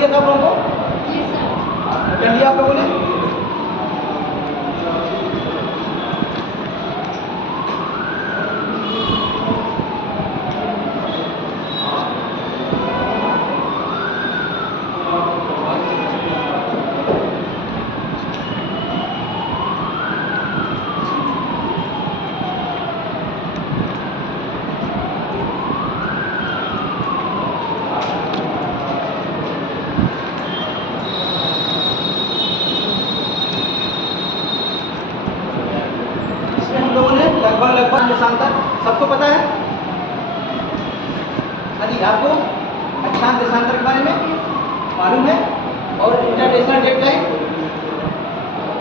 दिया था आप लोगों को? कर लिया आप लोगों ने? लगभग देशांतर सबको पता है? हाँ जी, आपको अक्षांश देशांतर के बारे में मालूम है? और इंटरनेशनल डेट लाइन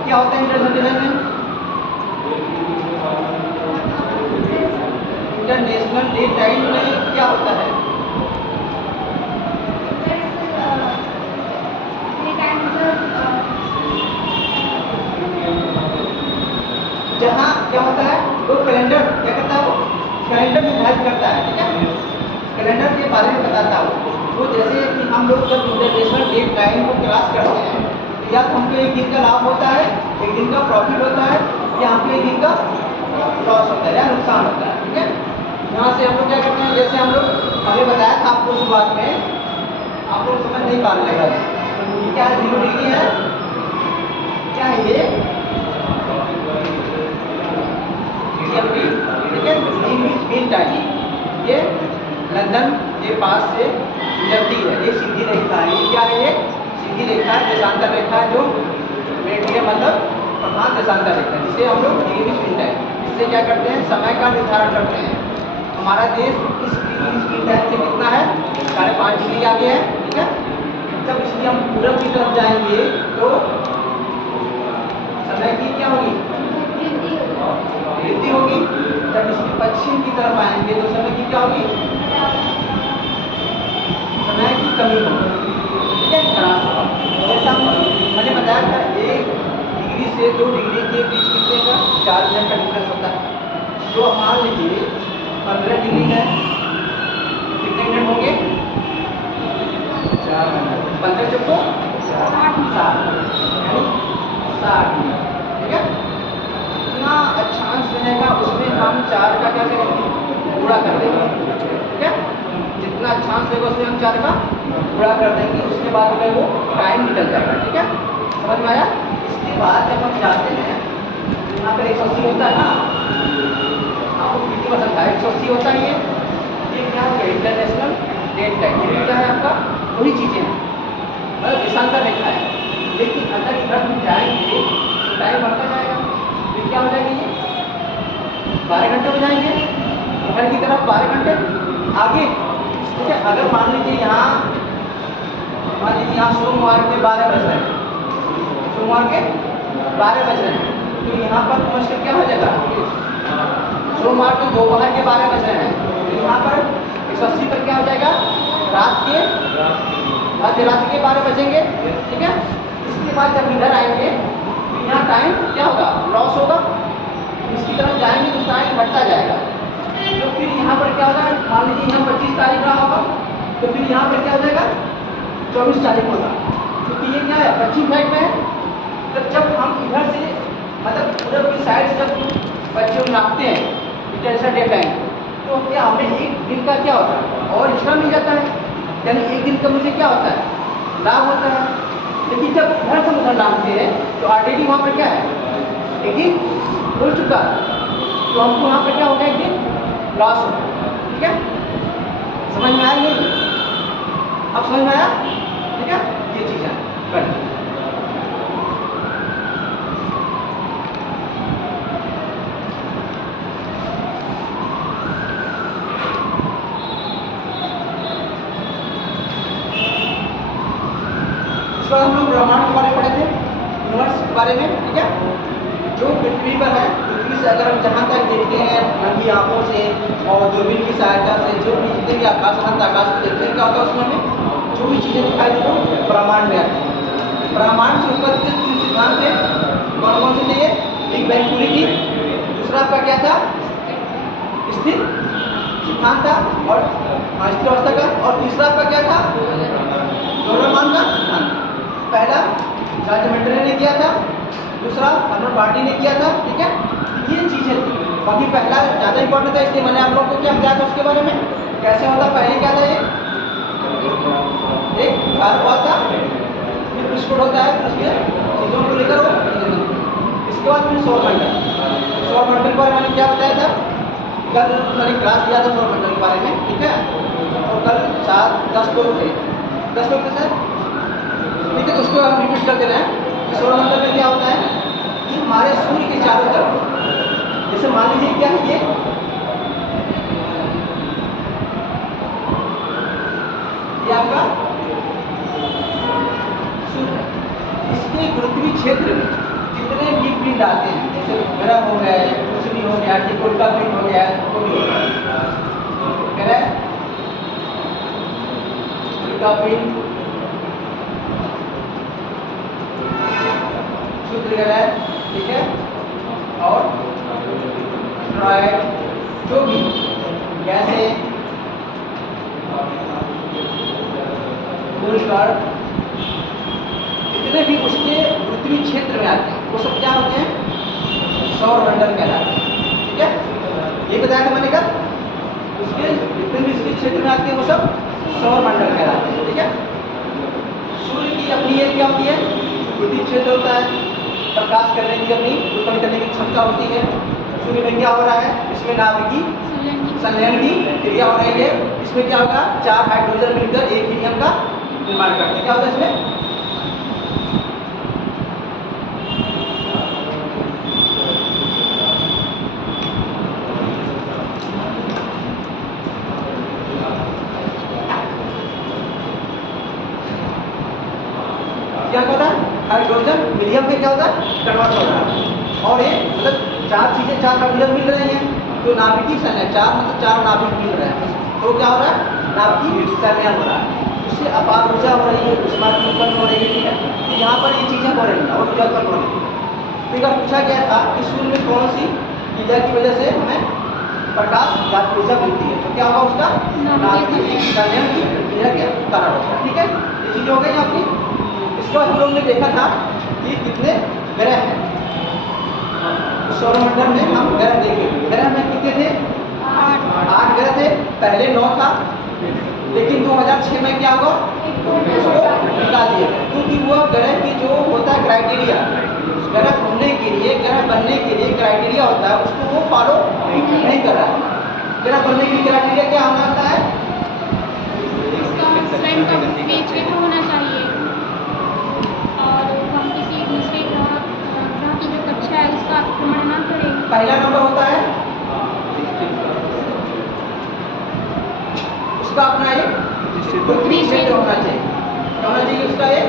क्या होता है? इंटरनेशनल डेट लाइन में इंटरनेशनल डेट लाइन में क्या होता है? जहाँ क्या होता है वो कैलेंडर क्या करता है, वो कैलेंडर निर्धारित करता है, ठीक है? कैलेंडर के बारे में बताता है वो। जैसे कि हम लोग जब इंटरनेशनल डेट लाइन को क्रॉस करते हैं तो या तो हमको एक दिन का लाभ होता है, एक दिन का प्रॉफिट होता है, या हमको एक दिन का लॉस होता है या नुकसान होता है, ठीक है? यहाँ से हम लोग क्या करते हैं, जैसे हम लोग हमने बताया था आपको शुरुआत में, आप लोग समझ नहीं पा रहे हैं क्या 0 डिग्री है, क्या है ये GMT, ठीक है? Greenwich mean time. ये लंदन के पास से गुजरती है, ये सीधी रेखा है। ये क्या है? ये सीधी रेखा है, देशांतर रेखा है, जो मेडियन मतलब प्रधान देशांतर रेखा है, जिसे हम लोग ग्रीनविच मीन टाइम, इससे क्या करते हैं, समय का निर्धारण करते हैं। हमारा देश इस ग्रीनविच मीन टाइम से कितना है, 5.5 डिग्री आगे है, ठीक है? जब इसलिए हम पूरब की तरफ जाएंगे तो समय की क्या होगी, वृद्धि होगी। जब इसके पश्चिम की तरफ आएंगे तो समय की क्या होगी, समय की कमी होगी, ठीक है? ह्रास होगा। जैसा मैंने बताया था 1 डिग्री से 2 डिग्री के बीच कितने का 4 मिनट का डिफरेंस होता है। जो मान लीजिए 15 डिग्री है, कितने मिनट होंगे, 4 मिनट, 15 चौको 60 मिनट, ठीक है? जितना अक्षांश रहेगा उसमें हम 4 का क्या करेंगे, गुणा कर देंगे, ठीक है? जितना अक्षांश रहेगा उसमें हम 4 का गुणा कर देंगे, उसके बाद में वो टाइम निकल जाएगा, ठीक है? समझ में आया? इसके बाद जब हम जाते हैं यहाँ पर 180 होता है ना, आपको कितनी पसंद था, 180 होता है। ये क्या हो गया, इंटरनेशनल डेट लाइन। ये क्या है आपका, वही चीज़ें हैं, मतलब देशांतर रेखा है। लेकिन अगर इधर हम जाएंगे तो टाइम बढ़ता जाएगा, फिर क्या हो जाएगा, ये 12 घंटे हो जाएंगे, घर की तरफ 12 घंटे आगे, ठीक है? अगर मान लीजिए यहाँ सोमवार के 12 बज रहे हैं, सोमवार के 12 बज रहे हैं, तो यहाँ पर मुश्किल क्या हो जाएगा, सोमवार को दोपहर के 12 बज रहे हैं, तो यहाँ पर 180 पर क्या हो जाएगा, रात के 12 बजेंगे, ठीक है? इसके बाद जब इधर आएंगे तो यहाँ टाइम क्या होगा, लॉस होगा। इसकी तरफ जाएंगे तो टाइम बढ़ता जाएगा, तो फिर यहाँ पर क्या होगा, मान लीजिए यहाँ 25 तारीख रहा होगा, तो फिर यहाँ पर क्या हो जाएगा, 24 तारीख होगा, क्योंकि ये क्या है, पश्चिम साइड में है। तो जब हम इधर से मतलब पूरब की साइड से जब बच्चे नापते हैं इंटरनेशनल डेट लाइन, तो क्या हमें एक दिन का क्या होता है और एक्स्ट्रा मिल जाता है, यानी एक दिन का मुझे क्या होता है, लाभ होता है। लेकिन जब घर से उधर नापते हैं तो ऑलरेडी वहाँ पर क्या है, एक दिन हो चुका है, तो हमको वहाँ पर क्या होगा, एक दिन लॉस होगा, ठीक है? समझ में आया? नहीं अब समझ में आया, ठीक है? ये चीज़ है। हम लोग ब्रह्मांड के बारे में पढ़े थे, यूनिवर्स के बारे में, ठीक है? जो पृथ्वी पर है, पृथ्वी से अगर हम जहाँ तक देखते हैं नंगी आंखों से और दूरबीन की सहायता से, जो भी जितने भी आकाश को देखते हैं, क्या होता है उसमें हमें जो भी चीज़ें दिखाई देती हैं ब्रह्मांड में आती हैं। ब्रह्मांड से ऊपर के 3 सिद्धांत थे, कौन कौन से थे? ये बिग बैंग थ्योरी थी, दूसरा आपका क्या था, स्थिर सिद्धांत था और स्थिर अवस्था का, और तीसरा आपका क्या था, सौरमान का सिद्धांत। पहला जॉर्ज मेंडल ने किया था, दूसरा हर्मन बार्टी ने किया था। ठीक है, ये चीजें थी। बाकी पहला ज़्यादा इंपॉर्टेंट था, इसलिए मैंने आप लोगों को क्या बताया था उसके बारे में, कैसे होता। पहले क्या था, ये एक कार्बन था, फिर विस्फोट होता है, फिर उसके चीज़ों को लेकर वो, इसके बाद फिर सौरमंडल। सौरमंडल के बारे में मैंने क्या बताया था, कल मैंने क्लास लिया था सौरमंडल के बारे में। ठीक है, और कल 7-10 लोग थे, 10 लोग थे सर। ठीक है, तो उसको हम रिपीट करते रहे कि सौरमंडल में क्या होता है कि हमारे सूर्य के चारों तरफ, जैसे मान लीजिए क्या है ये आपका सूर्य, इसके गुरुत्वीय क्षेत्र में जितने भी पिंड आते हैं, जैसे ग्रह हो गए, पृथ्वी हो गया, उल्का पिंड हो गया, वो भी होता है उल्का पिंड, शुक्र ग्रह, ठीक है, और जो भी गैसें, मूलकण, जितने भी उसके पृथ्वी क्षेत्र में आते हैं वो सब क्या होते हैं, सौरमंडल कहलाते हैं। ठीक है, ये बताया था मैंने कल, उसके जितने भी इसके क्षेत्र में आते हैं वो सब सौरमंडल कहलाते हैं। ठीक है, सूर्य की अपनी एक क्या होती है, पृथ्वी क्षेत्र होता है, प्रकाश करने की अपनी उत्पन्न करने की क्षमता होती है। सूर्य में क्या हो रहा है, इसमें नाभिकीय संलयन की क्रिया हो रही है। इसमें क्या होगा, 4 हाइड्रोजन मिलकर एक हीलियम का निर्माण करते हैं। क्या होता है इसमें, क्या होता है, हाइड्रोजन हीलियम में क्या होता है, कन्वर्ट हो रहा है। और ये मतलब 4 चीजें, 4 हाइड्रोजन मिल रही हैं, तो नाभिकीय संलयन, 4 मतलब 4 नाभिक मिल रहे हैं, तो क्या हो रहा है, नाभिकीय संलयन हो रहा है, उससे अपार ऊर्जा हो रही है, ऊष्मा की उत्पन्न हो रही है। ठीक है, तो यहाँ पर ये चीजें हो रही हैं और ऊर्जा उत्पन्न हो रही है। फिर पूछा गया था कि सूर्य में कौन सी क्रिया की वजह से हमें प्रकाश या ऊर्जा मिलती है, तो क्या होगा उसका, नाभिकीय संलयन की क्रिया के कारण होगा। ठीक है, ये चीजें हो गई आपकी। इसके बाद हम लोग ने देखा था कि कितने ग्रह हैं सौरमंडल में, हम ग्रह देखे, ग्रह में कितने थे, 8 ग्रह थे। पहले 9 था, लेकिन 2006 में क्या हुआ, उसको निकाल दिया, क्योंकि वो ग्रह की जो होता है क्राइटेरिया, ग्रह बनने के लिए, ग्रह बनने के लिए क्राइटेरिया होता है, उसको वो फॉलो नहीं कर रहा है। ग्रह बनने के लिए क्राइटेरिया क्या होता है, होना चाहिए, और हम किसी दूसरे ग्रह की जो कक्षा है उसका आक्रमण ना करें। पहला नंबर होता है उसका अपना एक पृथ्वी क्षेत्र होना चाहिए, क्या होना चाहिए उसका एक,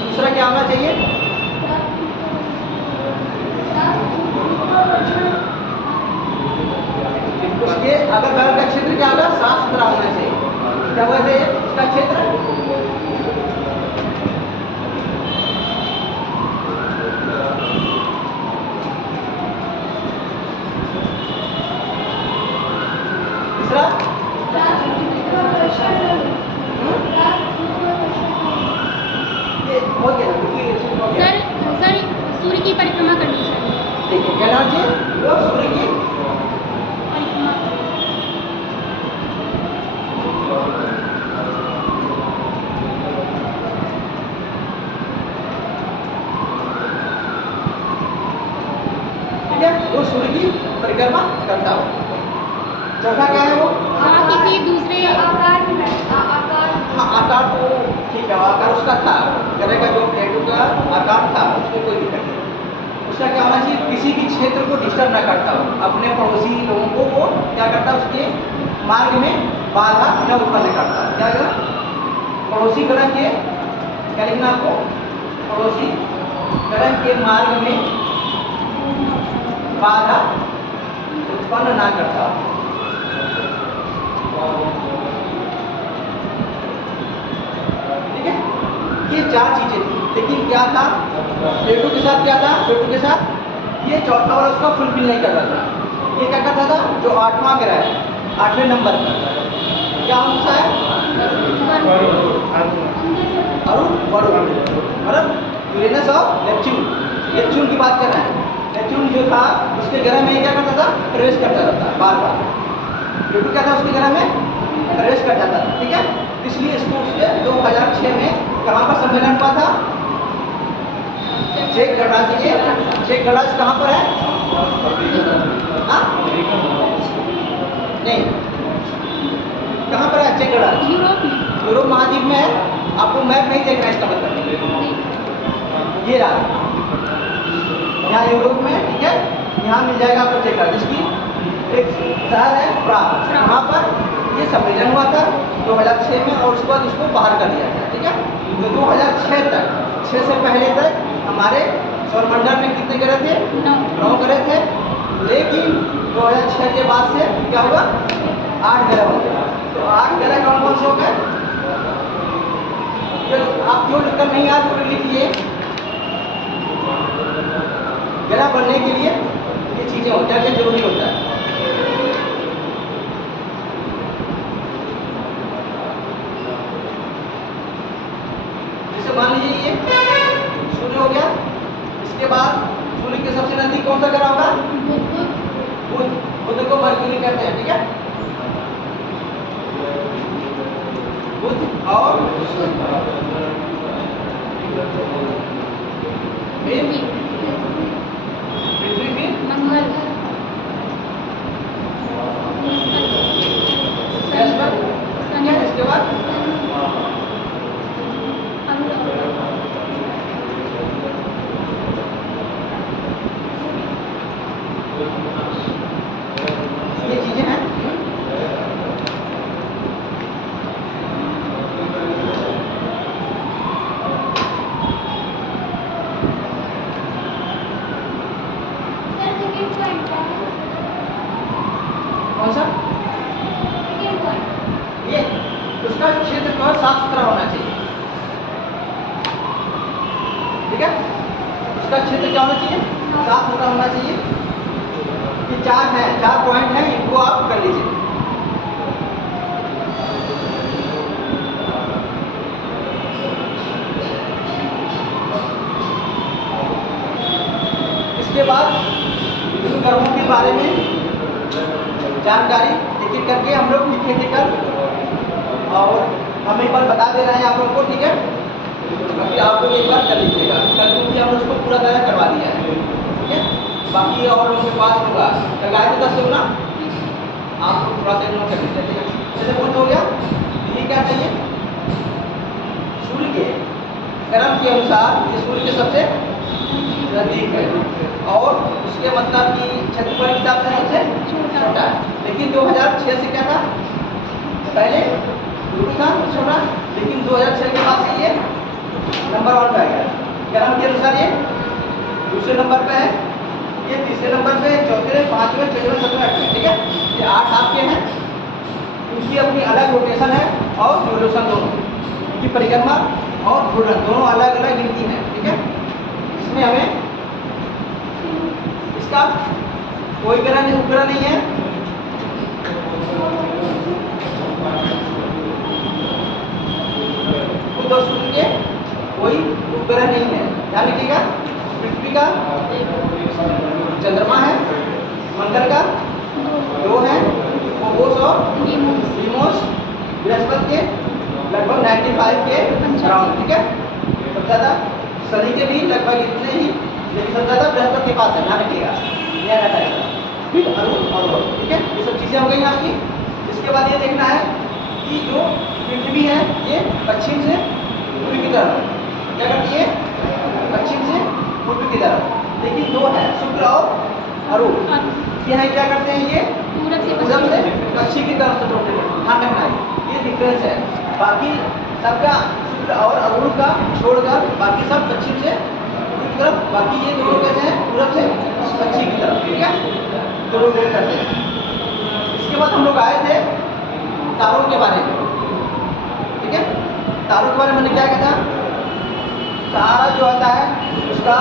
दूसरा क्या होना चाहिए, उसके अगर बगल का क्षेत्र क्या होगा, साफ सुथरा होना चाहिए। क्या हुआ है उसका क्षेत्र, तीसरा ये हो गया ना, सर सूर्य की परिक्रमा करनी चाहिए। देखिए क्या नाम चाहिए, वो सूर्य की परिक्रमा ठीक है, वो सूर्य की परिक्रमा करता हो। चौथा क्या है वो, किसी दूसरे आकार में हाँ आकार तो ठीक है, आकार उसका था, ग्रह का जो प्लेटो का आकार था उसमें कोई दिक्कत नहीं। उसका क्या होना चाहिए, किसी भी क्षेत्र को डिस्टर्ब ना करता हो, अपने पड़ोसी लोगों को वो क्या करता है, उसके मार्ग में बाधा न उत्पन्न करता। क्या होगा, पड़ोसी ग्रह के, क्या लिखना आपको, पड़ोसी ग्रह के मार्ग में बाधा उत्पन्न ना करता। ठीक है, ये 4 चीजें थी, लेकिन क्या था, प्लेटो के साथ क्या था, प्लेटो के साथ ये चौथा वाला उसका फुलफिल नहीं कर रहा था। ये क्या करता था, जो 8वां ग्रह है, 8वें नंबर पर क्या होता है, अरुण वरुण, मतलब यूरेनस और नेपच्यून। नेपच्यून की बात कर रहे हैं। नेपच्यून जो था उसके ग्रह में क्या करता था, प्रवेश करता रहता बार बार। प्लूटो क्या था, उसके ग्रह में प्रवेश कर जाता था, ठीक है। इसलिए इसको उसने 2006 में कहाँ पर सम्मेलन हुआ था, चेक गणराज्य के। चेक गणराज्य कहाँ पर है, हाँ नहीं, कहाँ पर है चेक गणराज्य, यूरोप में। यूरोप महाद्वीप में है। आपको मैप नहीं देखना है इसका मतलब, ये रहा यहाँ यूरोप में, ठीक है। यहाँ मिल जाएगा आपको चेक गणराज्य, जिसकी एक शहर है प्राग। वहाँ पर ये सम्मेलन हुआ था 2006 में, और उसके बाद उसको बाहर कर दिया गया, ठीक है। तो 2006 तक, 6 से पहले तक हमारे सौरमंडल में कितने ग्रह थे, 9 ग्रह थे। लेकिन 2006 के बाद से क्या हुआ, 8 ग्रह हो गए। तो 8 ग्रह कौन कौन से हो गए, आप जो लिखकर नहीं याद वो लिख लिए। ग्रह बनने के लिए ये चीजें होता है, ये जरूरी होता है। जैसे मान लीजिए ये सूर्य हो गया, इसके बाद सूर्य के सबसे नजदीक कौन सा ग्रह होगा, बुध। बुध को मरक्यूरी कहते हैं, ठीक है। बुध और पृथ्वी भी, मंगल, बृहस्पति, ठीक है। इसके बाद ये चीजें हैं। कौन सा, ये उसका क्षेत्र जो है साफ सुथरा होना चाहिए, ठीक है। उसका क्षेत्र क्या होना चाहिए, साफ सुथरा होना चाहिए। ये 4 हैं, 4 पॉइंट हैं, इनको आप कर लीजिए। इसके बाद इन ग्रहों के बारे में जानकारी एक एक करके हम लोग लिखेंगे कल, और हम एक बार बता दे रहे हैं आप लोगों को, ठीक है। बाकी आप लोग एक बार कर लीजिएगा कल, क्योंकि हमने उसको पूरा तरह करवा दिया है, ठीक है। बाकी और लोगों के पास होगा लगाए तो 10 लोग ना, आप लोग थोड़ा सा इग्नोर कर लीजिए, ठीक है। जैसे बुध हो गया, ये क्या चाहिए, सूर्य के क्रम के अनुसार ये सूर्य के सबसे नजदीक है, और उसके मतलब कि क्षेत्रफल के हिसाब से सबसे छोटा है। लेकिन 2006 से क्या था, पहले प्लूटो था छोटा, लेकिन 2006 के बाद से ये नंबर 1 पे आ गया। क्रम के अनुसार ये दूसरे नंबर पे है, ये तीसरे नंबर पे, चौथे, 5वें, 6वें, 7वें, 8वें, ठीक है। ये 8 आपके हैं, उनकी अपनी अलग रोटेशन है और ड्यूरेशन दोनों, उनकी परिक्रमा और घूर्णन दोनों अलग अलग गिनती है, ठीक है। इसमें हमें इसका कोई ग्रह नहीं, उपग्रह नहीं है। बुध और शुक्र के कोई उपग्रह नहीं है, ध्यान रखिएगा। पृथ्वी का, चंद्रमा है, मंगल का 2 है, फोबोस और डीमोस, बृहस्पति के लगभग 95 के अराउंड, ठीक है। सबसे ज़्यादा शनि के भी लगभग इतने ही, लेकिन सबसे ज़्यादा बृहस्पति के पास है, ध्यान रखिएगा। यह रहता है फिर अरुण और वरुण, ठीक है। ये सब चीज़ें हो गई आपकी। इसके बाद ये देखना है कि जो पृथ्वी है ये पश्चिम से पूर्व की तरफ क्या करती है, पश्चिम से पूर्व की तरफ। लेकिन 2 है, शुक्र और अरुण, ये है क्या करते हैं, ये पूरब से पश्चिम की तरफ से रोटेट करते हैं, ध्यान रखना है, ये डिफरेंस है। बाकी सबका शुक्र और अरुण का छोड़कर बाकी सब पश्चिम से पूर्व की तरफ, बाकी ये दोनों कैसे हैं, पूरब से पश्चिम की तरफ, ठीक है, तो रोटेट करते हैं। इसके बाद हम लोग आए थे तारों के बारे में, ठीक है। तारों के बारे में मैंने क्या कहता, तारा जो आता है उसका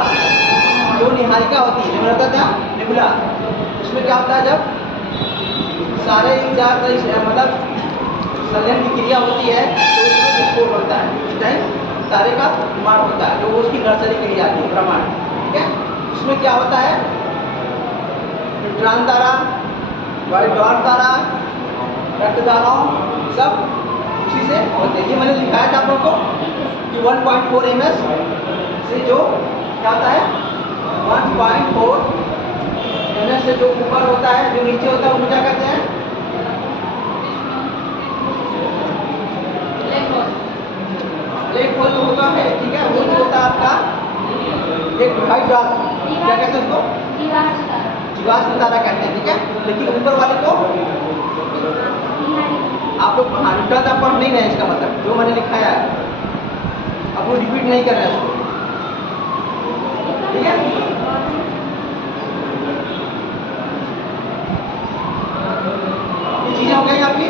जो निहारिका होती है, जो होता था निबुला, उसमें क्या होता है जब सारे मतलब संलयन की क्रिया होती है तो उसमें विस्फोट होता है, उस टाइम तारे का निर्माण होता है, जो उसकी नर्सरी क्रिया आती है ब्रह्मांड। ठीक है, उसमें क्या होता है, न्यूट्रॉन तारा, व्हाइट ड्वार्फ तारा, रक्त दानव सब उसी से होते हैं। ये मैंने लिखाया था आप लोगों को कि 1.4 ms से जो क्या होता है 1.4 ms से जो ऊपर होता है, जो नीचे होता है उसको क्या कहते हैं, ब्लैक होल जो होता है। ठीक है, वो जो होता है आपका एक व्हाइट ड्वार्फ, क्या कहते हैं उसको, जीवाश्म तारा कहते हैं। ठीक है, लेकिन ऊपर वाले को आप लोग न्यूट्रॉन तारा पढ़ नहीं रहे हैं, इसका मतलब जो मैंने लिखाया है अब वो रिपीट नहीं कर रहे हैं उसको। ठीक है, ये चीजें हो गई आपकी।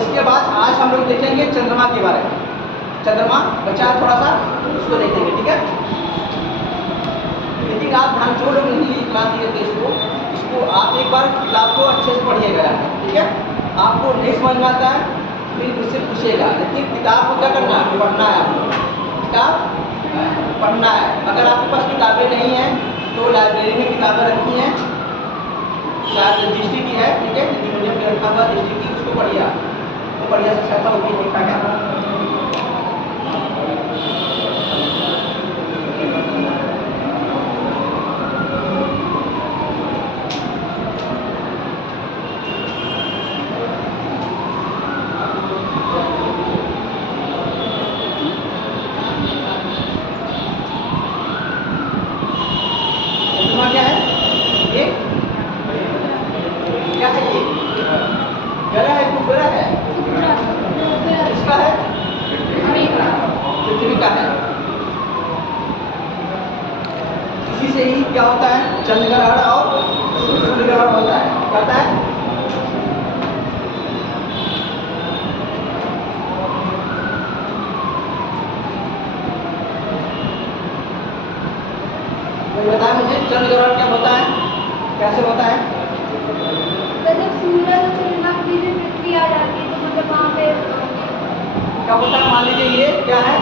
इसके बाद आज हम लोग देखेंगे चंद्रमा के बारे में। चंद्रमा बचा है थोड़ा सा, उसको देखेंगे। ठीक है, लेकिन आप ध्यान, जो लोग नहीं क्लास लिए थे इसको आप एक बार किताब को अच्छे से पढ़िएगा। ठीक है, आपको नहीं समझ में आता है फिर मुझसे पूछिएगा, लेकिन किताब को क्या करना है, पढ़ना है। आपको किताब पढ़ना है। अगर आपके पास किताबें नहीं हैं तो लाइब्रेरी में किताबें रखी हैं, शायद दृष्टि की है। ठीक है, हिंदी मीडियम में रखा हुआ दृष्टि की, उसको पढ़िए आप, तो बढ़िया से सहायता होगी। ठीक ठाक है, क्या है ये, क्या है ये, ग्रह है, उपग्रह है, इसका है पृथ्वी का है। इसी से ही क्या होता है, चंद्र ग्रहण और सूर्य ग्रहण होता है। क्या होता है, तो बताया मुझे चंद्र ग्रहण क्या होता है, कैसे होता है। जब सूरज और चंद्रमा के बीच में पृथ्वी आ जाती है तो मतलब वहाँ पे क्या होता है, मान लीजिए ये क्या है,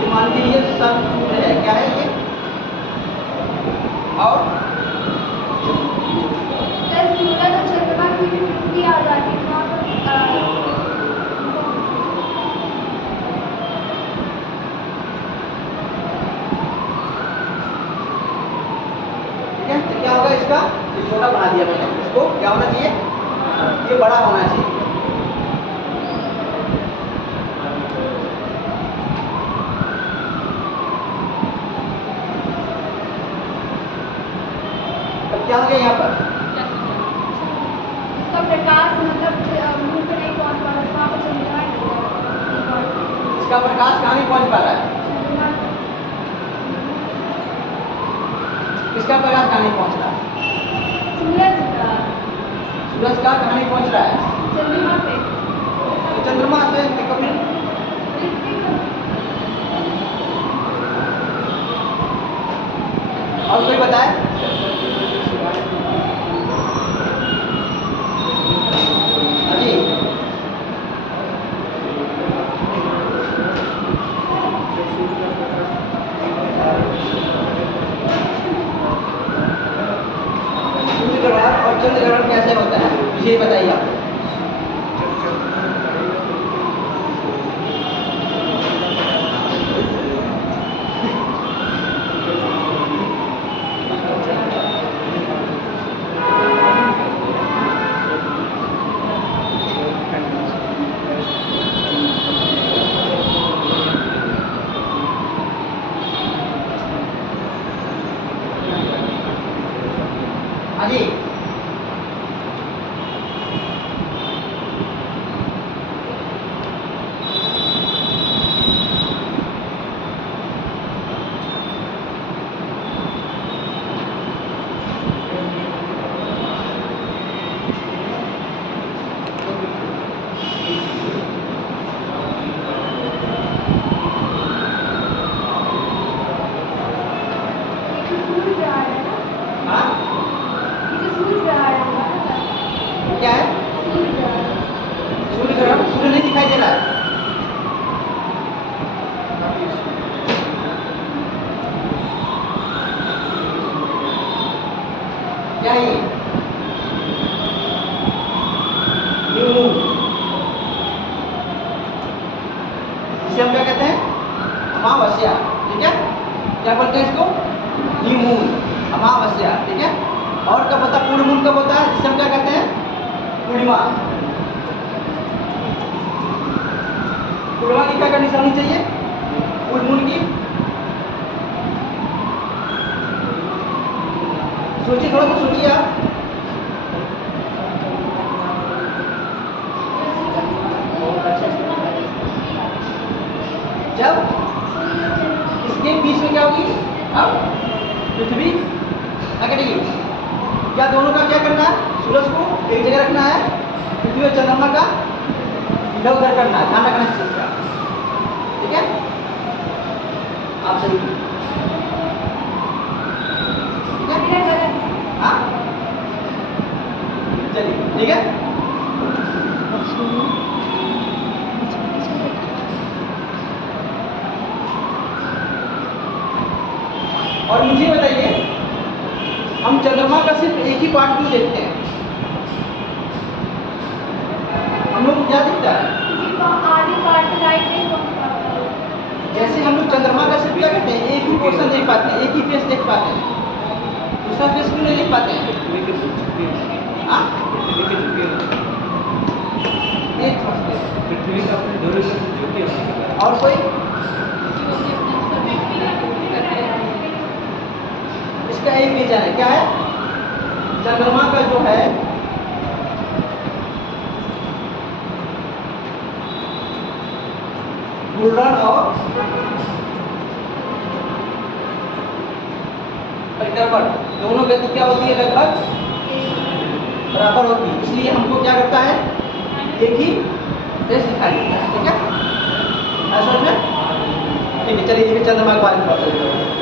ये मान लीजिए ये सन सूर्य है, क्या है ये, और जब सूरज और चंद्रमा के बीच में पृथ्वी आ जाती है तो वहाँ पर ठीक है, तो क्या होगा इसका, ये छोटा बना दिया मैंने, इसको क्या होना चाहिए, ये बड़ा होना चाहिए। अब क्या हो गया यहाँ पर, उसका प्रकाश मतलब मुंह पे नहीं पहुँच पा रहा, वहाँ पर चंद्रमा इसका प्रकाश कहाँ नहीं पहुँच पा रहा है, इसका प्रकाश कहाँ नहीं पहुँच रहा है, सूरज का कहाँ नहीं पहुँच रहा है, चंद्रमा पे, तो चंद्रमा पे कभी, और कोई बताए, जी सूर्य ग्रहण और चंद्र ग्रहण कैसे होता है, ये बताइए आप। हाँ जी, सूर्य ग्रहण क्या है ये? New moon. इसे हम क्या कहते हैं? अमावस्या। ठीक है, क्या बोलते हैं इसको? न्यू मून, अमावस्या। ठीक है, और कब होता है? पूर्ण मून कब होता है? जिसे हम क्या कहते हैं? पूर्णिमा। पूर्णिमा की क्या कंडीशन होनी चाहिए? पूर्ण मून की सोचिए, थोड़ा सा सोचिए आप। जब इसके बीच में क्या होगी? अब पृथ्वी क्या करेगी? क्या दोनों का क्या करना है? सूरज को एक जगह रखना है, पृथ्वी और चंद्रमा का इधर उधर करना है। ध्यान रखना इस चीज का। ठीक है, आप सही। ठीक है, हाँ चलिए, ठीक है। और मुझे बताइए, हम चंद्रमा का सिर्फ एक ही पार्ट क्यों देखते हैं? हम लोग क्या दिखता है? आधी पार्ट लाइट नहीं पहुंच जैसे हम लोग चंद्रमा का सिर्फ क्या करते हैं? एक ही पोर्शन देख पाते हैं, एक ही फेस देख पाते हैं। दूसरा फेस क्यों नहीं देख पाते हैं? हाँ? नहीं समझते। पृथ्वी का अपने दौरे से ज्योति है। और कोई? इसका एक रीजन है, क्या है? चंद्रमा का जो है घूर्णन और परिक्रमण दोनों गति क्या होती है? लगभग बराबर होती है। इसलिए हमको क्या करता है? एक ही फेस दिखाई देता है। ठीक है, ऐसा में ठीक है। चलिए इसके चंद्रमा के बारे में बात करते हैं।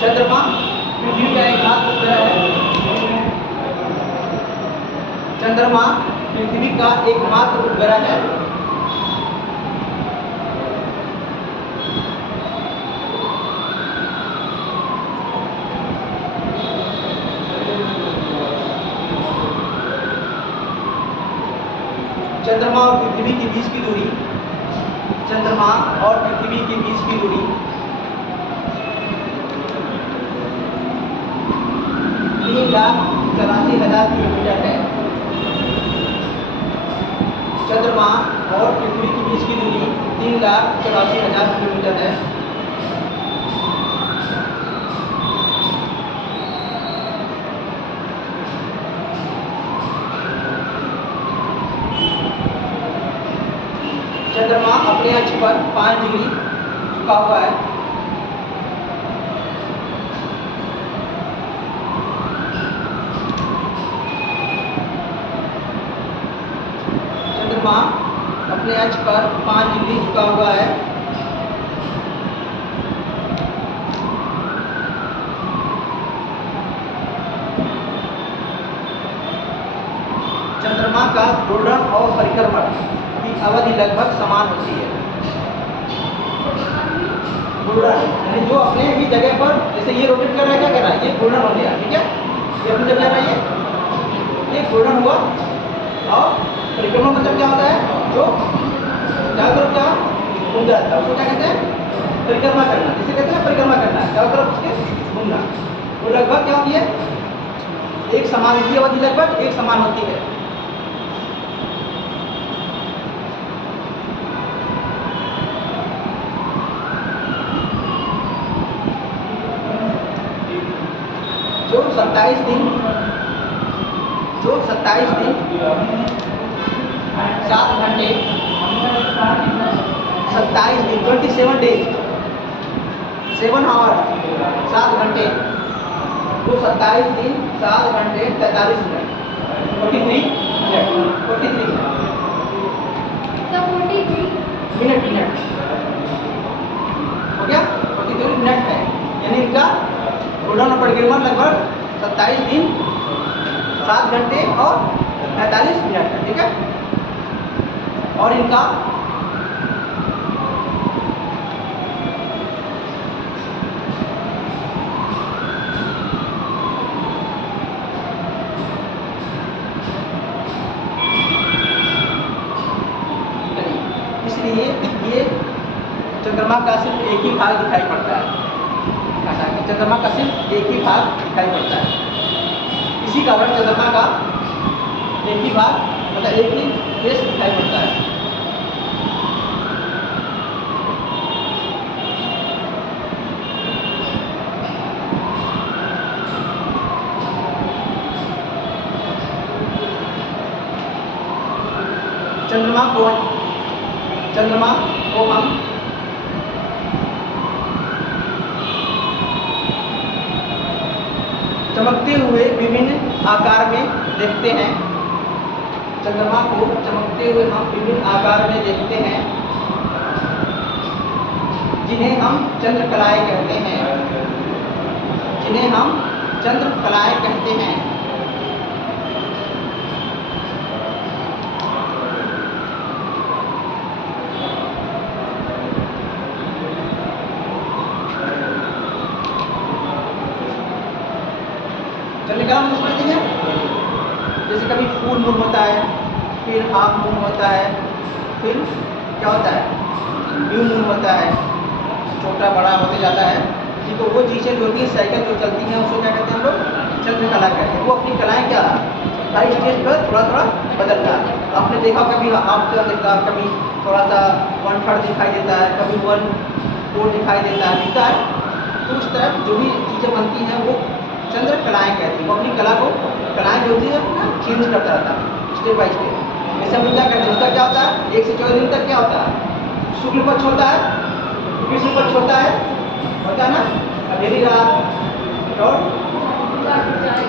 चंद्रमा पृथ्वी का एकमात्र उपग्रह है। चंद्रमा पृथ्वी का एकमात्र उपग्रह है। चंद्रमा और पृथ्वी के बीच की दूरी, चंद्रमा और पृथ्वी के बीच की दूरी 3,84,000 किलोमीटर है। चंद्रमा और पृथ्वी के बीच की दूरी 3,84,000 किलोमीटर है। चंद्रमा अपने अक्ष पर 5 डिग्री झुका हुआ है। चंद्रमा अपने अक्ष पर 5 डिग्री झुका हुआ है। चंद्रमा का घूर्णन और परिक्रमण की अवधि लगभग समान होती है। घूर्णन यानी जो अपने ही जगह पर, जैसे ये रोटेट कर रहा है, क्या कर रहा है? ये घूर्णन हो गया। ठीक है, ये अपनी जगह पर ये घूर्णन हुआ। और परिक्रमण मतलब क्या होता है? जो चारों तरफ क्या घूम जाता है, उसको क्या कहते हैं? परिक्रमा करना। जिसे कहते हैं परिक्रमा करना, चारों तरफ उसके घूमना। वो लगभग क्या होती है? एक समान, की अवधि लगभग एक समान होती है। जो 27 दिन 7 घंटे 27 दिन 27 डेज 7 आवर 7 घंटे, वो 27 दिन 7 घंटे 43 मिनट 43 मिनट हो गया। 43 मिनट है, यानी इनका घूर्णन और परिक्रमण लगभग 27 दिन 7 घंटे और 45 मिनट का, ठीक है। और इनका इसलिए ये चंद्रमा का सिर्फ एक ही भाग दिखाई पड़ता है, चंद्रमा का सिर्फ एक ही भाग दिखाई पड़ता है। इसी कारण चंद्रमा का एक ही भाग मतलब एक ही फेस दिखाई पड़ता है। चंद्रमा को हम चमकते हुए विभिन्न आकार में देखते हैं। चंद्रमा को चमकते हुए हम विभिन्न आकार में देखते हैं, जिन्हें हम चंद्रकलाएं कहते हैं, जिन्हें हम चंद्रकलाएं कहते हैं। चंद्रकला हम समझते हैं, जैसे कभी फुल मून होता है, फिर हाफ मून होता है, फिर क्या होता है न्यू मून होता है, छोटा बड़ा होते जाता है। जी, तो वो चीज़ें जो होती हैं साइकिल जो चलती हैं उसको क्या कहते हैं हम लोग चंद्रकला कहते हैं। वो अपनी कलाएँ क्या हर स्टेज पर थोड़ा थोड़ा बदलता है। आपने देखा कभी हाफ टर्न दिखता है, कभी थोड़ा सा 1/3 दिखाई देता है, कभी 1/4 दिखाई देता है, दिखता है। तो उस तरह जो भी चीज़ें बनती हैं वो चंद्रकलाएं कहती हैं। वो अपनी कला को कलाएं जो होती है चेंज करता रहता है स्टेप बाय स्टेप। जैसे हम लोग क्या करते हैं, उसका क्या होता है 1 से 14 दिन तक क्या होता है शुक्ल पक्ष होता है, कृष्ण पक्ष होता है ना, अंधेरी रात और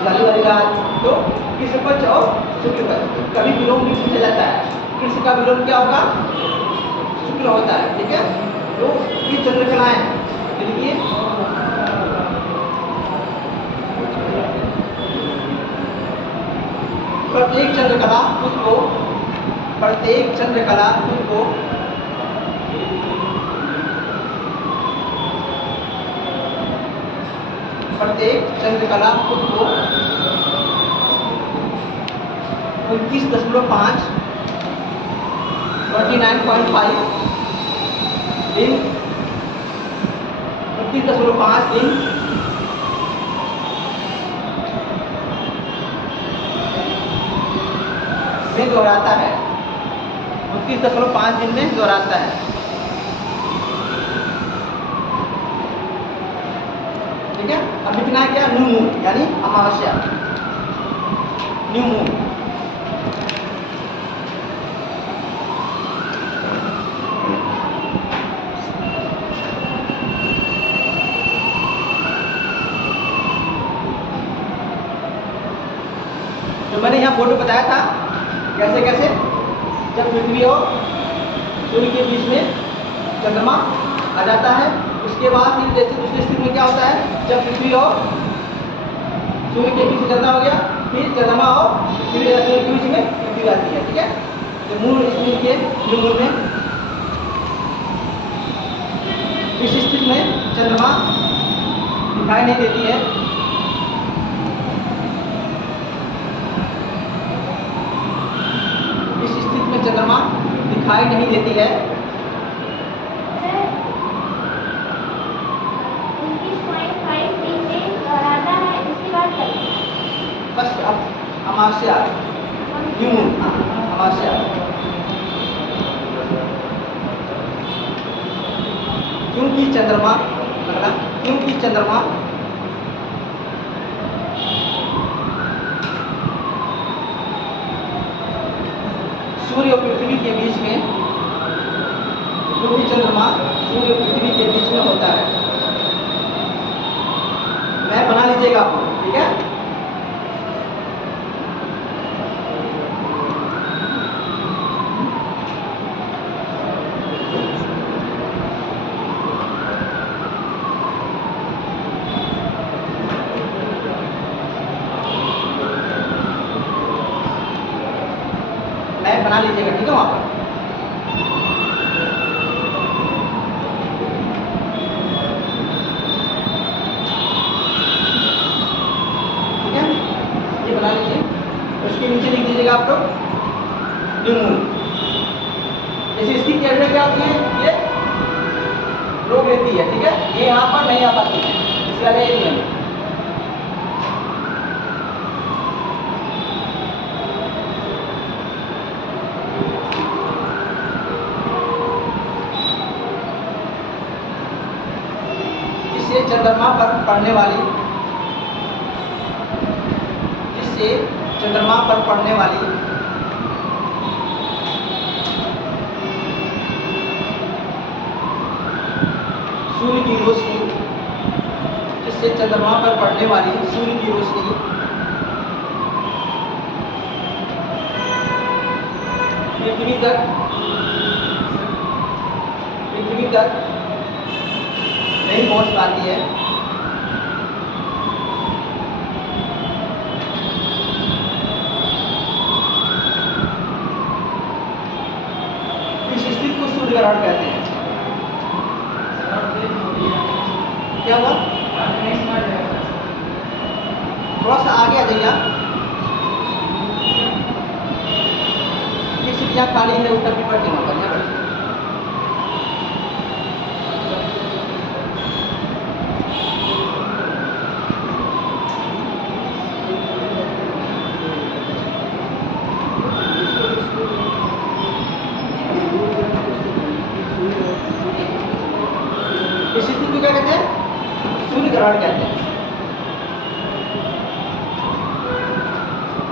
उजाली वाली रात। तो कृष्ण पक्ष और शुक्ल पक्ष कभी विलोम भी पूछा जाता है। कृष्ण का विलोम क्या होगा शुक्ल होता है, ठीक है। तो ये चंद्रकलाएं देखिए प्रत्येक चंद्रकला खुद को प्रत्येक चंद्रकला खुद को प्रत्येक चंद्रकला खुद को 29.5 29.5 दिन 29.5 दिन में दोहराता है। 29.5 दिन में दोहराता है, ठीक है। अब लिखना है क्या न्यू मून यानी अमावस्या, न्यू मून। तो मैंने यहाँ फोटो बताया था कैसे कैसे जब पृथ्वी और सूर्य के बीच में चंद्रमा आ जाता है। उसके बाद फिर जैसे दूसरी स्थिति में क्या होता है जब पृथ्वी और सूर्य के बीच में चंद्रमा हो गया, फिर चंद्रमा और सूर्य के बीच में पृथ्वी आती है, ठीक है। तो मून इसमें के न्यू मून में इस स्थिति में चंद्रमा दिखाई नहीं देती है। इस स्थिति में चंद्रमा दिखाई नहीं देती है। 29.5 दिन में दोहराता है, इसके बाद बस अब अमावस्या न्यू मून अमावस्या। क्योंकि चंद्रमा सूर्य और पृथ्वी के बीच में, क्योंकि चंद्रमा सूर्य और पृथ्वी के बीच में होता है। मैं बना लीजिएगा आपको, ठीक है। बना लीजिएगा, ठीक है वहाँ पर। ठीक है, ये बना लीजिए। उसके नीचे लिख दीजिएगा आप लोग न्यू मून। जैसे इसकी कैलरी क्या होती है, ये रोक लेती है, ठीक है, ये यहाँ पर नहीं आ पाती है, इसके वाले ये नियम। जिससे चंद्रमा पर पड़ने वाली सूर्य की रोशनी, जिससे चंद्रमा पर पड़ने वाली सूर्य की रोशनी पृथ्वी तक नहीं पहुंच पाती है, इस स्थिति को सूर्य ग्रहण कहते हैं। क्या हुआ? थोड़ा सा आगे आ जाइए आप। ये सीट यहाँ खाली है, उत्तर भी पढ़ देना पर यहाँ इस स्थिति को क्या कहते हैं? सूर्य ग्रहण कहते हैं।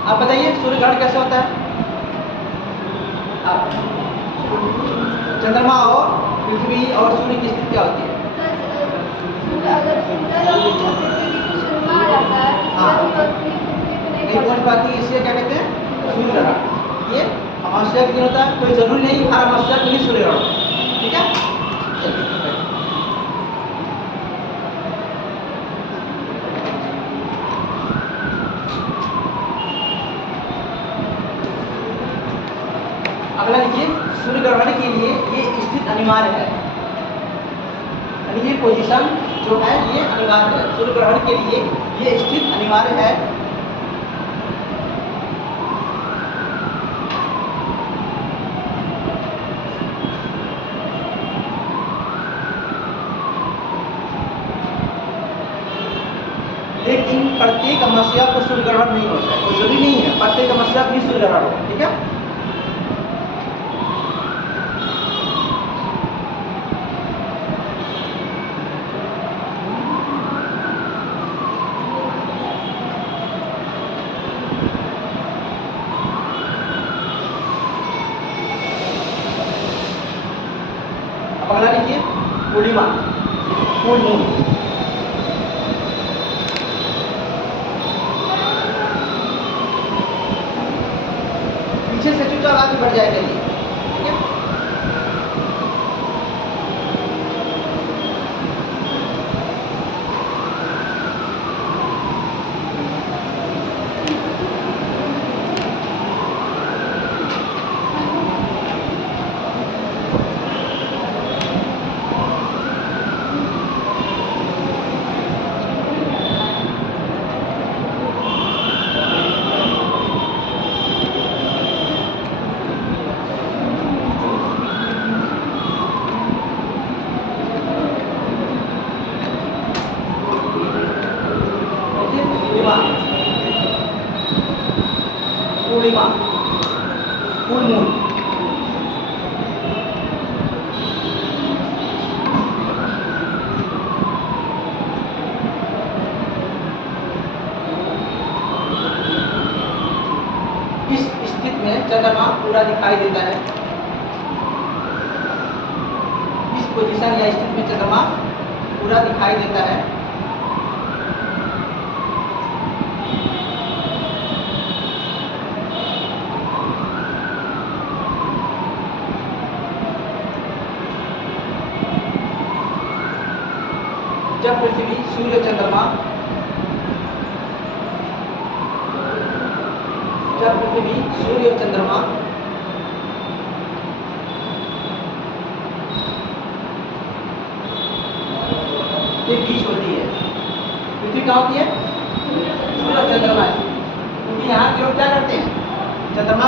आप बताइए सूर्य ग्रहण कैसे होता है? आप चंद्रमा और पृथ्वी और सूर्य की स्थिति क्या होती है? हाँ, नहीं पहुंच पाती, इसलिए क्या कहते हैं? सूर्य ग्रहण। ये अमावस्या के दिन होता है, कोई जरूरी नहीं हर अमावस्या के लिए सूर्य ग्रहण हो, ठीक है। चलिए अगला लिखिए, सूर्य ग्रहण के लिए ये स्थिति अनिवार्य है, यानी ये पोजीशन जो है ये अनिवार्य है। सूर्य ग्रहण के लिए ये स्थिति अनिवार्य है लेकिन प्रत्येक अमावस्या को सूर्य ग्रहण नहीं होता है, कोई जरूरी नहीं है प्रत्येक अमावस्या भी सूर्य ग्रहण हो, ठीक है। अब अगला लिखिए पूर्णिमा, फुल मून। पीछे से चुपचाप आगे बढ़ जाएगा ये, ठीक है। पूर्णिमा, फुल मून। इस स्थिति में चंद्रमा पूरा दिखाई देता है। इस पोजीशन या स्थिति में चंद्रमा पूरा दिखाई देता है। जब पृथ्वी, सूर्य, चंद्रमा लेकिन यहाँ के लोग क्या करते हैं, चंद्रमा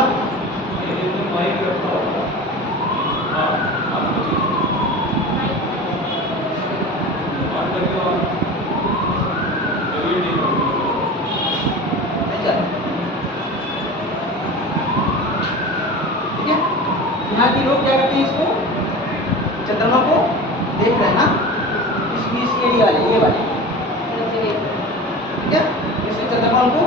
ठीक है, यहाँ के लोग क्या करते हैं, इसको चंद्रमा को देख रहे हैं ना, इस एरिया वाले, ये वाले, ठीक है, इसलिए चंद्रमा उनको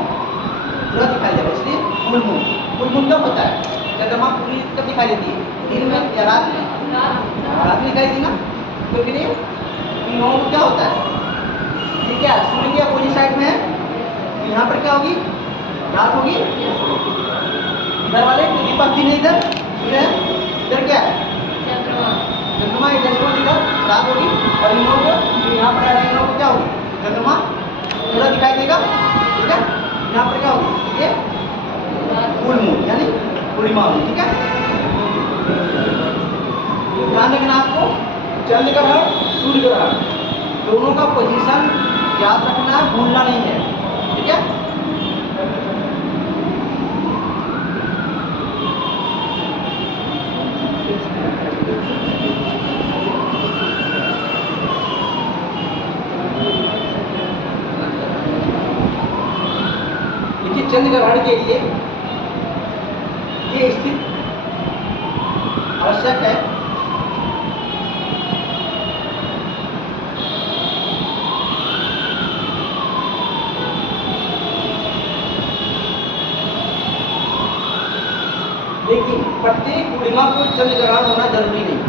पूरा दिखाई देगा, इसलिए फुल मून। फुल मून कब होता है, चंद्रमा पूरी कब दिखाई देती है, दिन में या रात में? रात में दिखाई दी ना, तो फिर इन लोगों को क्या होता है, ये क्या सूर्य की अपोजिट साइड में है, तो यहाँ पर क्या होगी, रात होगी, इधर वाले के पास दिन है, इधर सूर्य है, इधर क्या है, चंद्रमा, इधर रात होगी, और इन लोगों को यहाँ पर इन लोगों को क्या होगी, चंद्रमा पूरा दिखाई देगा, ठीक है, यहाँ पर क्या होगी, ये फुल मून यानी पूर्णिमा होगी, ठीक है। ध्यान रखना आपको, चंद्र ग्रहण सूर्य ग्रहण दोनों का पोजीशन याद रखना है, भूलना नहीं है, ठीक है। देखिए चंद्र ग्रहण के लिए ये स्थिति आवश्यक है, लेकिन प्रत्येक पूर्णिमा को चंद्र ग्रहण होना जरूरी नहीं।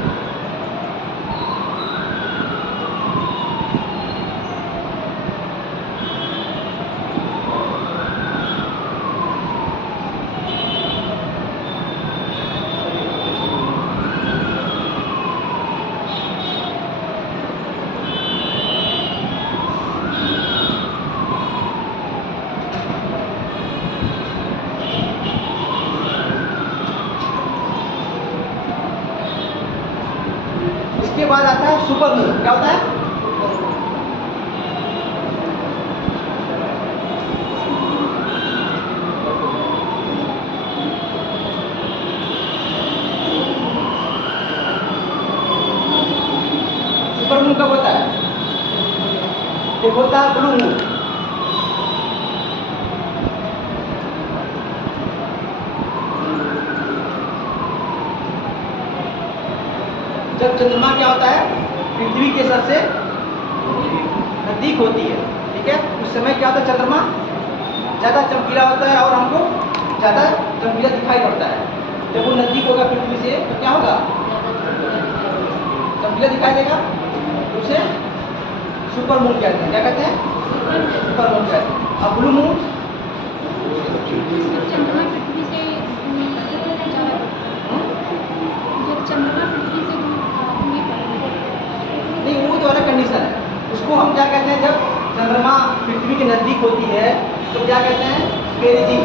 इसके बाद आता है सुपर मून। क्या होता है, सुपर मून कब होता है, एक होता है ब्लू मून। जब चंद्रमा क्या होता है, पृथ्वी के सबसे नजदीक होती है, ठीक है, उस समय क्या होता है, चंद्रमा ज़्यादा चमकीला होता है और हमको ज़्यादा चमकीला दिखाई पड़ता है। जब वो नजदीक होगा पृथ्वी से तो क्या होगा, चमकीला दिखाई देगा, उसे सुपर मून कहते हैं। क्या कहते हैं, सुपर मून कहते हैं। अब ब्लू मून, चंद्रमा पृथ्वी से जब चंद्रमा पृथ्वी से नहीं, वो तो अलग कंडीशन है, उसको हम क्या कहते हैं, जब चंद्रमा पृथ्वी के नज़दीक होती है तो क्या कहते हैं, पेरिजी।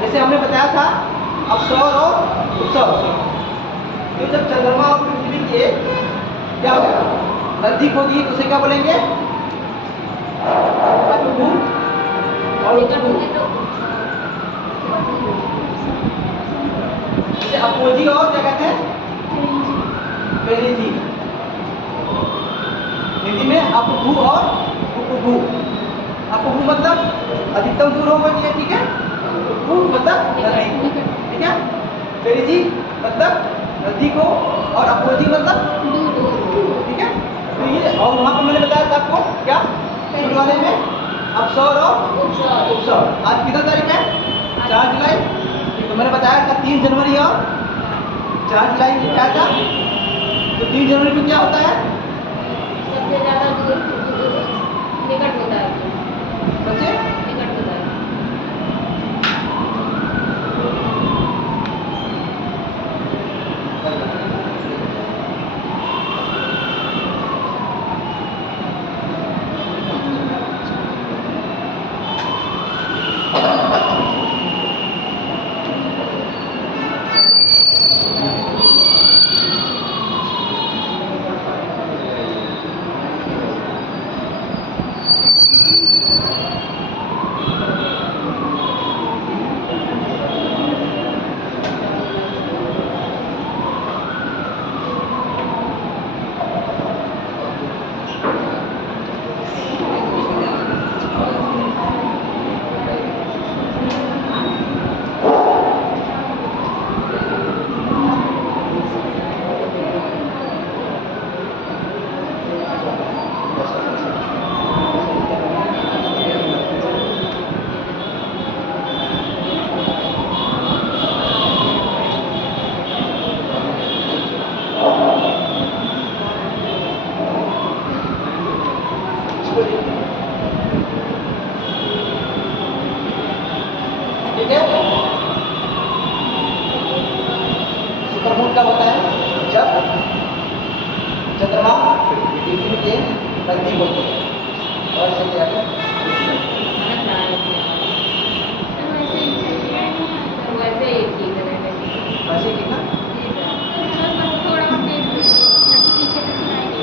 जैसे हमने बताया था अपसौर और उत्सव, तो जब चंद्रमा और पृथ्वी के क्या होगा, नज़दीक होगी तो उसे क्या बोलेंगे, अपूर्व और जैसे अपोजी और क्या कहते हैं, पेरिजी। हिंदी में अपभू और उपभू। अपभू मतलब अधिकतम दूर होगा, ठीक है, उपभू मतलब नजदीक, ठीक है, पेरिजी मतलब नजदीक हो और अपोजी मतलब दूर, ठीक है। तो ये, और वहाँ पर मैंने बताया था आपको क्या, शुरू वाले में अपसौर और उत्सव। आज कितना तारीख है, 4 जुलाई। तो मैंने बताया था 3 जनवरी और 4 जुलाई में क्या था, तो 3 जनवरी में क्या होता है, सबसे ज़्यादा निकट होता है, सबसे निकट होता है। ठीक है। सुपरमून कब होता है? जब चंद्रमा पृथ्वी के नजदीक होती है। और ऐसे क्या है? वैसे ही ठीक है वैसे ठीक ना? बस थोड़ा और तेज ताकि पीछे तक सुनाई दे।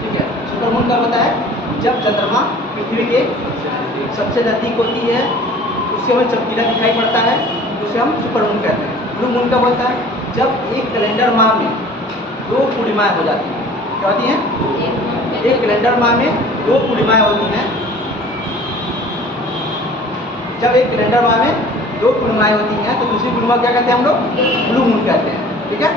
ठीक है। सुपरमून कब होता है? जब चंद्रमा पृथ्वी के सबसे नजदीक होती है, उससे हमें चमकीला दिखाई पड़ता है, उसे हम सुपरमून कहते हैं। ब्लू मून कब होता है? जब एक कैलेंडर माह में 2 पूर्णिमाएं हो जाती हैं। क्या होती हैं? एक कैलेंडर माह में 2 पूर्णिमाएं होती हैं। जब एक कैलेंडर माह में 2 पूर्णिमाएं होती हैं तो दूसरी पूर्णिमा क्या कहते हैं हम लोग? ब्लू मून कहते हैं। ठीक है।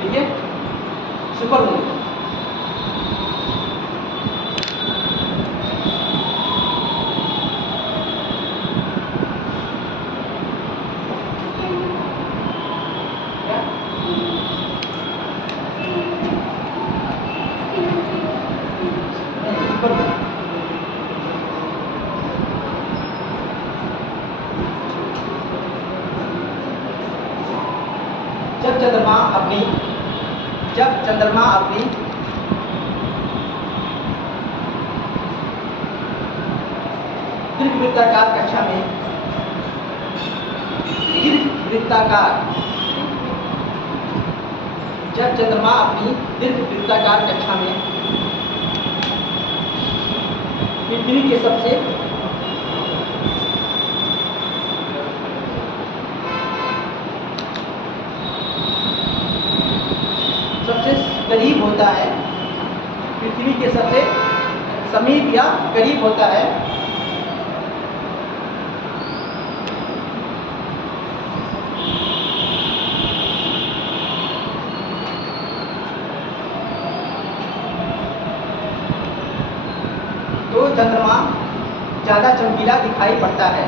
ठीक है। सुपरमून क्या? सुपरमून जब चंद्रमा अपनी दीर्घवृत्ताकार कक्षा में जब चंद्रमा अपनी दीर्घवृत्ताकार कक्षा में पृथ्वी के सबसे करीब होता है, पृथ्वी के सबसे समीप या करीब होता है, तो चंद्रमा ज्यादा चमकीला दिखाई पड़ता है।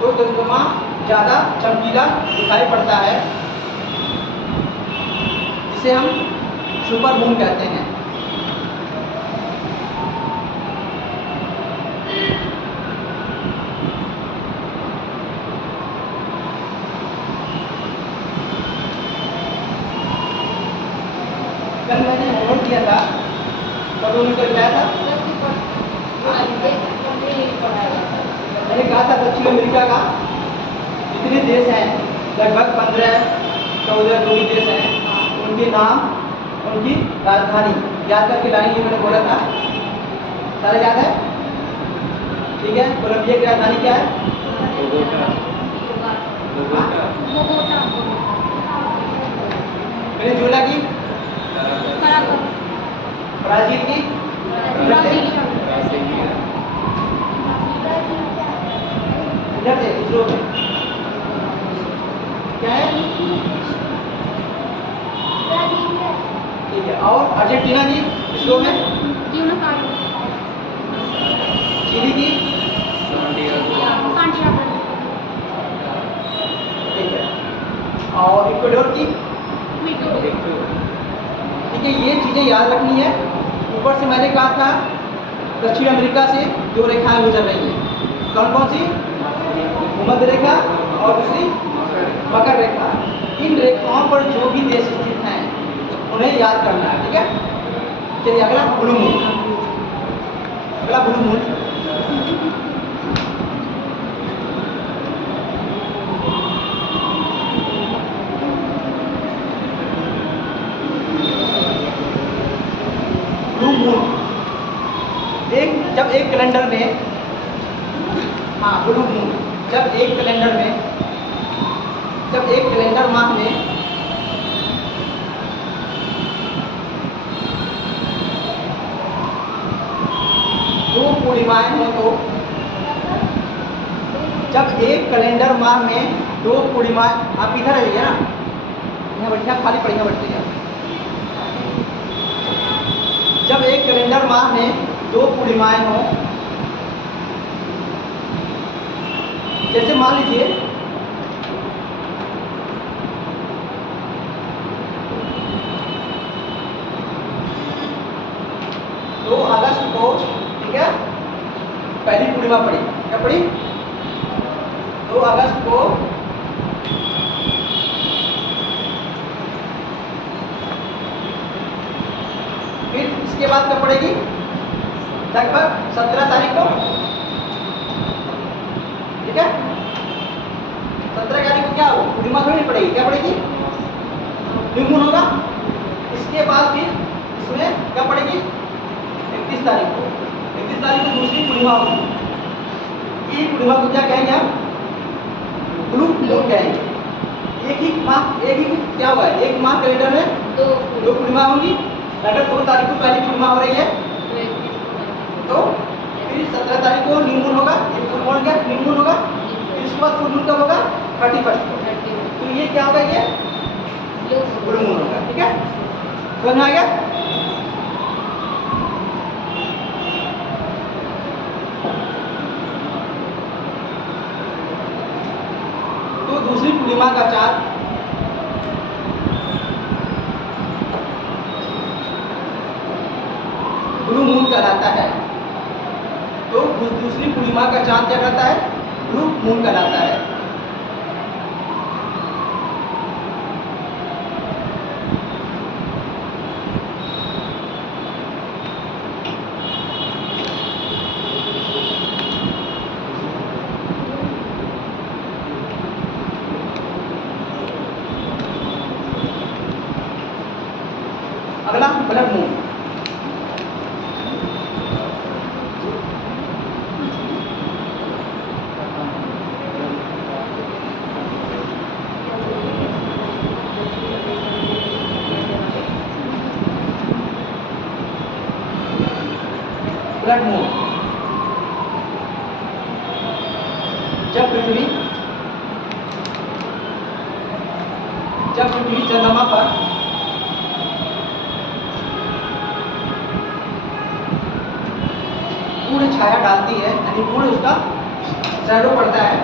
तो चंद्रमा ज्यादा चमकीला दिखाई पड़ता है, जिसे हम सुपर मून कहते हैं। कल मैंने होमवर्क किया था, किलोमीटर गया था, मैंने कहा था दक्षिण अमेरिका का जितने देश हैं लगभग 15-14 जो भी देश हैं, उनके नाम, उनकी राजधानी याद करके लाइन ये मैंने बोला था। सारे याद है? ठीक है। कोलंबिया की राजधानी क्या है? वेनेजुएला की? ब्राजील की? इधर से इसरो में क्या है? ठीक है। और अर्जेंटीना की इसरो में? चिली की? ठीक है। और इक्वाडोर की? ठीक है। ये चीज़ें याद रखनी है। ऊपर से मैंने कहा था दक्षिण अमेरिका से 2 रेखाएं गुजर रही हैं। कौन कौन सी? भूमध्य रेखा और दूसरी मकर रेखा। उन्हें याद करना है, ठीक है। चलिए अगला ब्लू मून। अगला ब्लू मून। ब्लू मून जब एक कैलेंडर में, हाँ ब्लू मून जब एक कैलेंडर माह में दो पूर्णिमाएं हो, तो जब एक कैलेंडर माह में दो पूर्णिमाएं, आप इधर आइए ना, यहाँ बैठिए, आप खाली पढ़िए, बैठिए। जब एक कैलेंडर माह में दो पूर्णिमाएं हो, जैसे मान लीजिए 2 अगस्त को, ठीक है, पहली पूर्णिमा पड़ी, क्या पड़ी? 2 अगस्त को फिर इसके बाद कब पड़ेगी? लगभग 17 तारीख को, ठीक है। 17 तारीख को क्या हो, पूर्णिमा थोड़ी नहीं पड़ेगी, क्या पड़ेगी? न्यू मून होगा। इसके बाद फिर इसमें क्या पड़ेगी? 31 तारीख को। 31 तारीख को दूसरी पूर्णिमा होगी। ये पूर्णिमा को क्या कहेंगे हम? ब्लू मून कहेंगे। एक ही क्या होगा, एक माह कैलेंडर में दो पूर्णिमा होंगी। अगर 2 तारीख को पहली पूर्णिमा हो रही है तो फिर 17 तारीख को न्यू मून होगा, ये फुल मून क्या न्यू मून होगा। फिर इसके बाद फुल मून कब होगा? 31 को। तो ये क्या होगा, ये ब्लू मून होगा, ठीक है। समझ में आ गया? तो दूसरी पूर्णिमा का चांद ब्लू मून कहलाता है। तो दूसरी पूर्णिमा का चांद क्या कहलाता है? ब्लू मून कहलाता है। अगला ब्लड मून। ब्लड मून जब पृथ्वी चंद्रमा पर पूर्ण छाया डालती है, यानी पूर्ण उसका शैडो पड़ता है,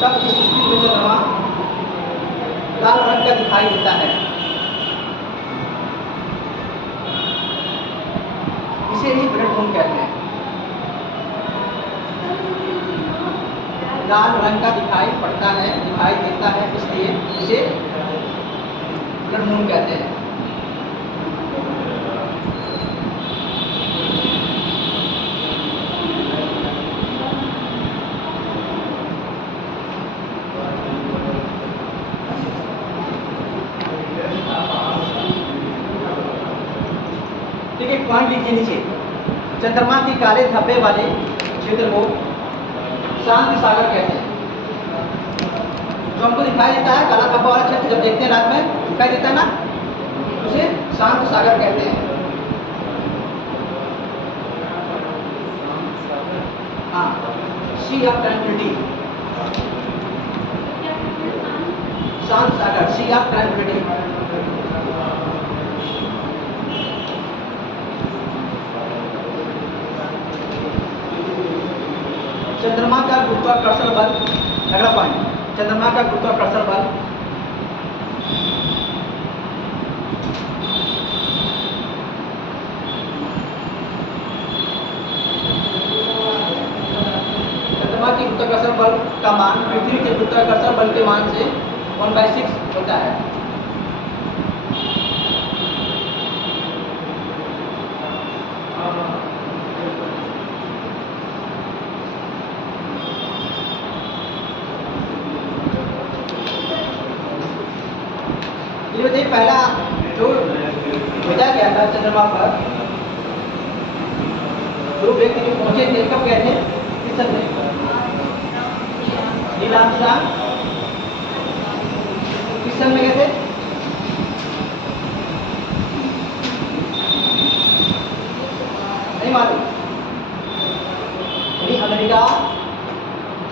तब इस स्थिति में चंद्रमा लाल रंग का दिखाई देता है। इसे ही ब्लड मून कहते हैं। लाल रंग का दिखाई देता है, इसलिए इसे ब्लड मून कहते हैं। ठीक है, पॉइंट लिखिए नीचे। चंद्रमा के काले धब्बे वाले क्षेत्र को शांति सागर कहते हैं। जो हमको दिखाई देता है काला धब्बा वाला क्षेत्र, जब देखते हैं रात में दिखाई देता है ना, उसे शांत सागर कहते हैं। हाँ, सी ऑफ ट्रैंक्विलिटी, शांत सागर, सी ऑफ ट्रैंक्विलिटी। चंद्रमा का गुरुत्वाकर्षण बल, अगला पॉइंट, चंद्रमा का गुरुत्वाकर्षण बल। चंद्रमा की गुरुत्वाकर्षण बल का मान पृथ्वी के गुरुत्वाकर्षण बल के मान से 1/6 होता है। ये बताइए, पहला जो भेजा गया था चंद्रमा पर, जो व्यक्ति जो पहुंचे थे, कब गए थे? किस सन में? नील आर्मस्ट्रांग किस सन में गए थे? नहीं मालूम। यानी अमेरिका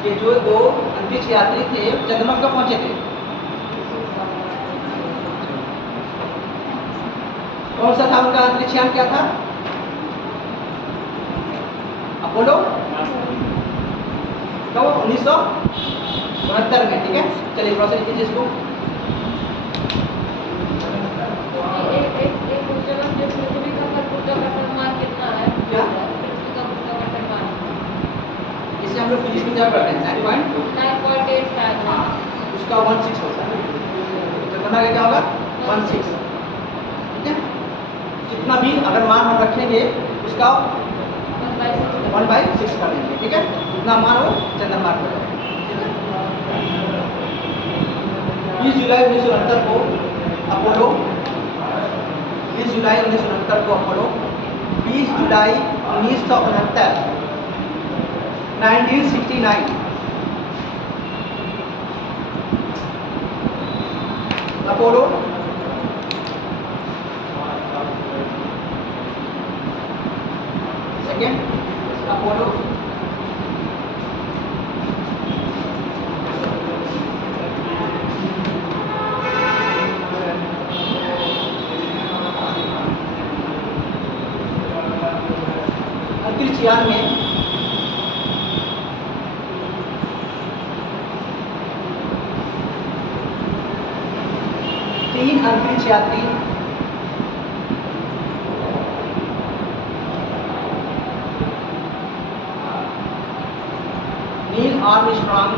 के जो 2 अंतरिक्ष यात्री थे चंद्रमा कब पहुंचे थे? कौन सा था उनका अंतरिक्ष यान, क्या था? अपोलो। कब? 1969 में। ठीक है, चलिए प्रोसेस कीजिए इसको। क्या? इसे हम लोग फिजिक्स में जब करते हैं 9.8 हाँ, उसका 16 होता है। चंद्रमा का क्या होगा? 16। ठीक है, जितना भी अगर मान हम रखेंगे उसका 1/6 कर देंगे। ठीक है, उतना मान वो चंद्रमा का हो जाएगा। 20 जुलाई 1969 को अपोलो 20 जुलाई 1969 को अपोलो 20 जुलाई 1969 1969 अपोलो सेकेंड अपोलो अंतरिक्ष यान में तीन अंतरिक्ष यात्री नील आर्मस्ट्रांग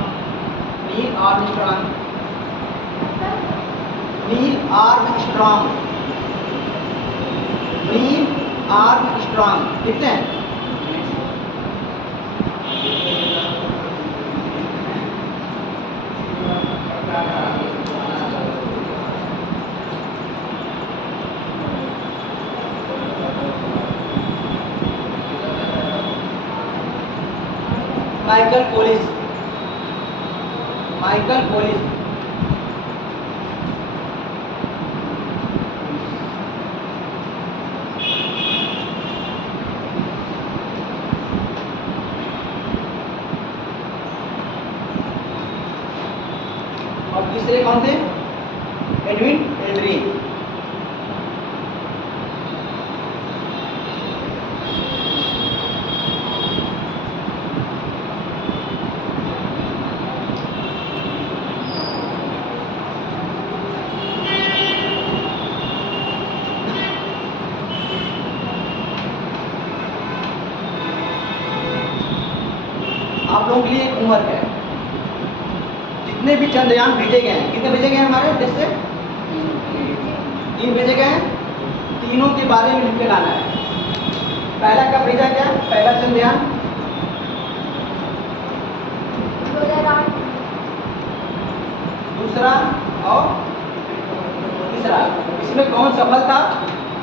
कितने हैं? माइकल कोलिस और तीसरे कौन थे? Edwin Aldrin. आप लोगों के लिए एक होमवर्क है, जितने भी चंद्रयान भेजे गए हैं, कितने भेजे गए हैं हमारे देश से? 3 भेजे गए हैं। तीनों के बारे में लिख के लाना है। पहला कब भेजा गया? पहला चंद्रयान 2008 दूसरा और तीसरा। इसमें कौन सफल था,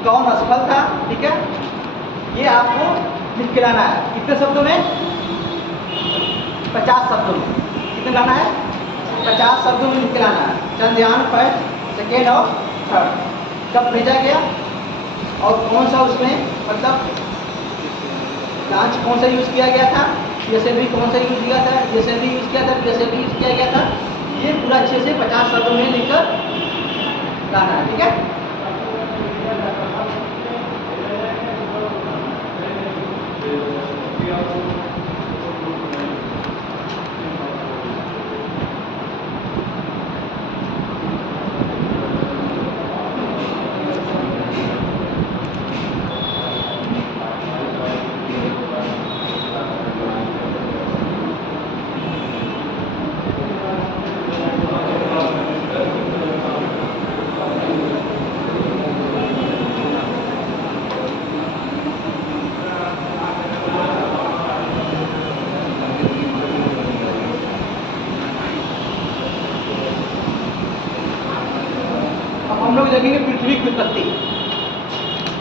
कौन असफल था? ठीक है, ये आपको लिख के लाना है। कितने शब्दों में? 50 शब्दों में। कितने लाना है? 50 शब्दों में लिख के लाना है। चंद्रयान फर्स्ट, सेकेंड और थर्ड कब भेजा गया और कौन सा उसमें मतलब लॉन्च कौन सा यूज़ किया गया था, पीएसएलवी कौन सा यूज़ किया था, पीएसएलवी यूज़ किया था, पीएसएलवी यूज़ किया गया था। ये पूरा अच्छे से 50 शब्दों में लिखकर लाना है। ठीक है, देखेंगे पृथ्वी की उत्पत्ति,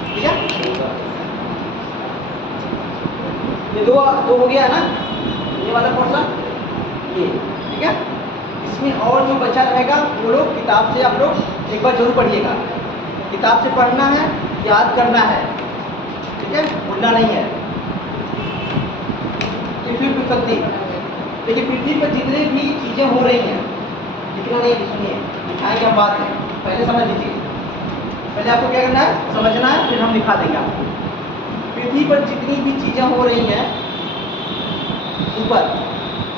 ठीक है। ये दो हो गया ना, ये वाला पोर्शन, ये ठीक है। इसमें और जो बचा रहेगा वो लोग किताब से आप लोग एक बार जरूर पढ़िएगा। किताब से पढ़ना है, याद करना है, ठीक है, भूलना नहीं है। पृथ्वी की उत्पत्ति, देखिए पृथ्वी पर जितने भी चीज़ें हो रही हैं, लिखना नहीं, सुनिए, दिखाएंगे हम बात में, पहले समझ लीजिए। पहले आपको क्या करना है, समझना है, फिर हम दिखा देंगे आपको। पृथ्वी पर जितनी भी चीज़ें हो रही हैं ऊपर,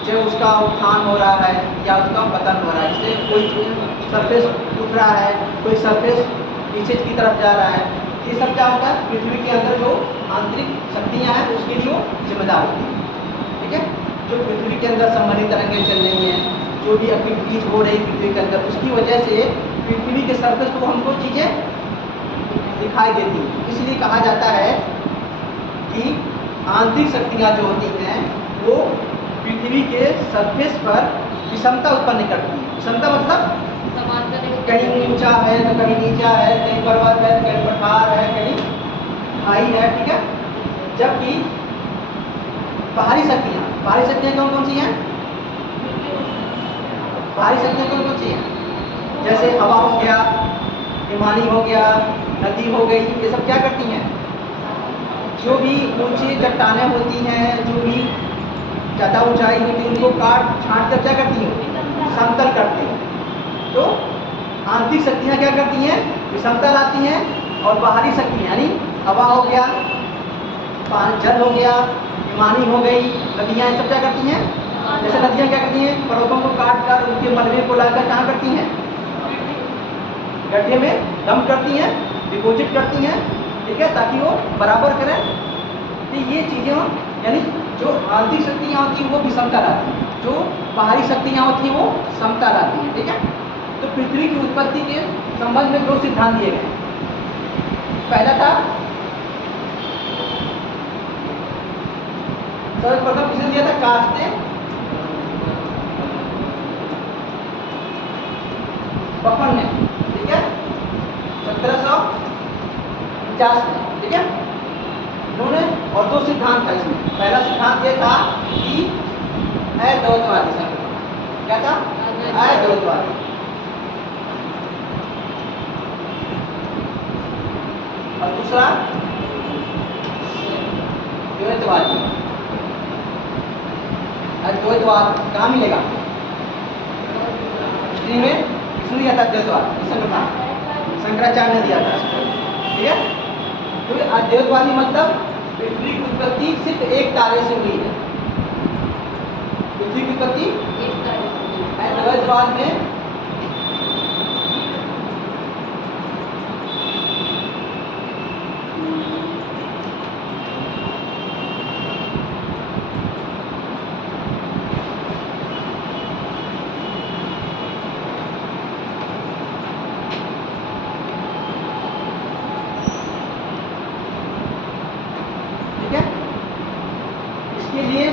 चाहे उसका उत्थान हो रहा है या उसका पतन हो रहा है, जैसे कोई सरफेस उठ रहा है, कोई सरफेस नीचे की तरफ जा रहा है, ये सब क्या होता है, पृथ्वी के अंदर जो आंतरिक शक्तियाँ हैं उसके लिए वो जिम्मेदार होती है, ठीक है। जो पृथ्वी के अंदर संबंधित तरंगें चल रही हैं, जो भी एक्टिविटीज हो रही पृथ्वी के अंदर, उसकी वजह से पृथ्वी के सरफेस को हमको चीज़ें दिखाई देती हैं। इसलिए कहा जाता है कि आंतरिक शक्तियाँ जो होती हैं वो पृथ्वी के सरफेस पर विषमता उत्पन्न करती है। विषमता मतलब कहीं ऊंचा है तो कहीं नीचा है, कहीं पर्वत है तो कहीं पठार है, कहीं खाई है, ठीक है। जबकि बाहरी शक्तियाँ कौन कौन सी हैं? बाहरी शक्तियाँ कौन कौन सी हैं? जैसे हवा हो गया, हिमानी हो गया, नदी हो गई, ये सब क्या करती हैं? जो भी ऊंची चट्टानें होती हैं, जो भी ज़्यादा ऊंचाई होती है, उनको काट छांट कर क्या करती हैं? समतल करती हैं। तो आंतरिक शक्तियाँ क्या करती हैं? विषमता लाती हैं। और बाहरी शक्तियाँ यानी हवा हो गया, जल हो गया, हिमानी हो गई, नदियाँ, ये सब क्या करती हैं? जैसे नदियाँ क्या करती हैं? पर्वतों को काट कर उनके मलबे को लाकर कहाँ करती हैं? गड्ढे में डंप करती हैं, डिपोजिट करती हैं, ठीक है, ताकि वो बराबर करें। तो ये चीज़ें यानी जो आंतरिक शक्तियाँ होती हैं वो विषमता लाती हैं, जो बाहरी शक्तियाँ होती हैं वो समता लाती हैं, ठीक है। तो पृथ्वी की उत्पत्ति के संबंध में दो सिद्धांत दिए गए। पहला था, सर्वप्रथम किसने दिया था? कास्ट ने बफन ने, ठीक है, 1750 में, ठीक है। उन्होंने और दो सिद्धांत था इसमें। पहला सिद्धांत ये था कि अद्वैतवादी संकल्प, क्या था? अद्वैतवादी। और दूसरा द्वैतवादी। अद्वैतवाद कहाँ मिलेगा? हिस्ट्री में किसने दिया था अद्वैतवाद? किसने था? शंकराचार्य ने दिया था, ठीक है। तो अद्वैतवादी मतलब पृथ्वी की उत्पत्ति सिर्फ एक तारे से हुई है। पृथ्वी की उत्पत्ति अद्वैतवाद में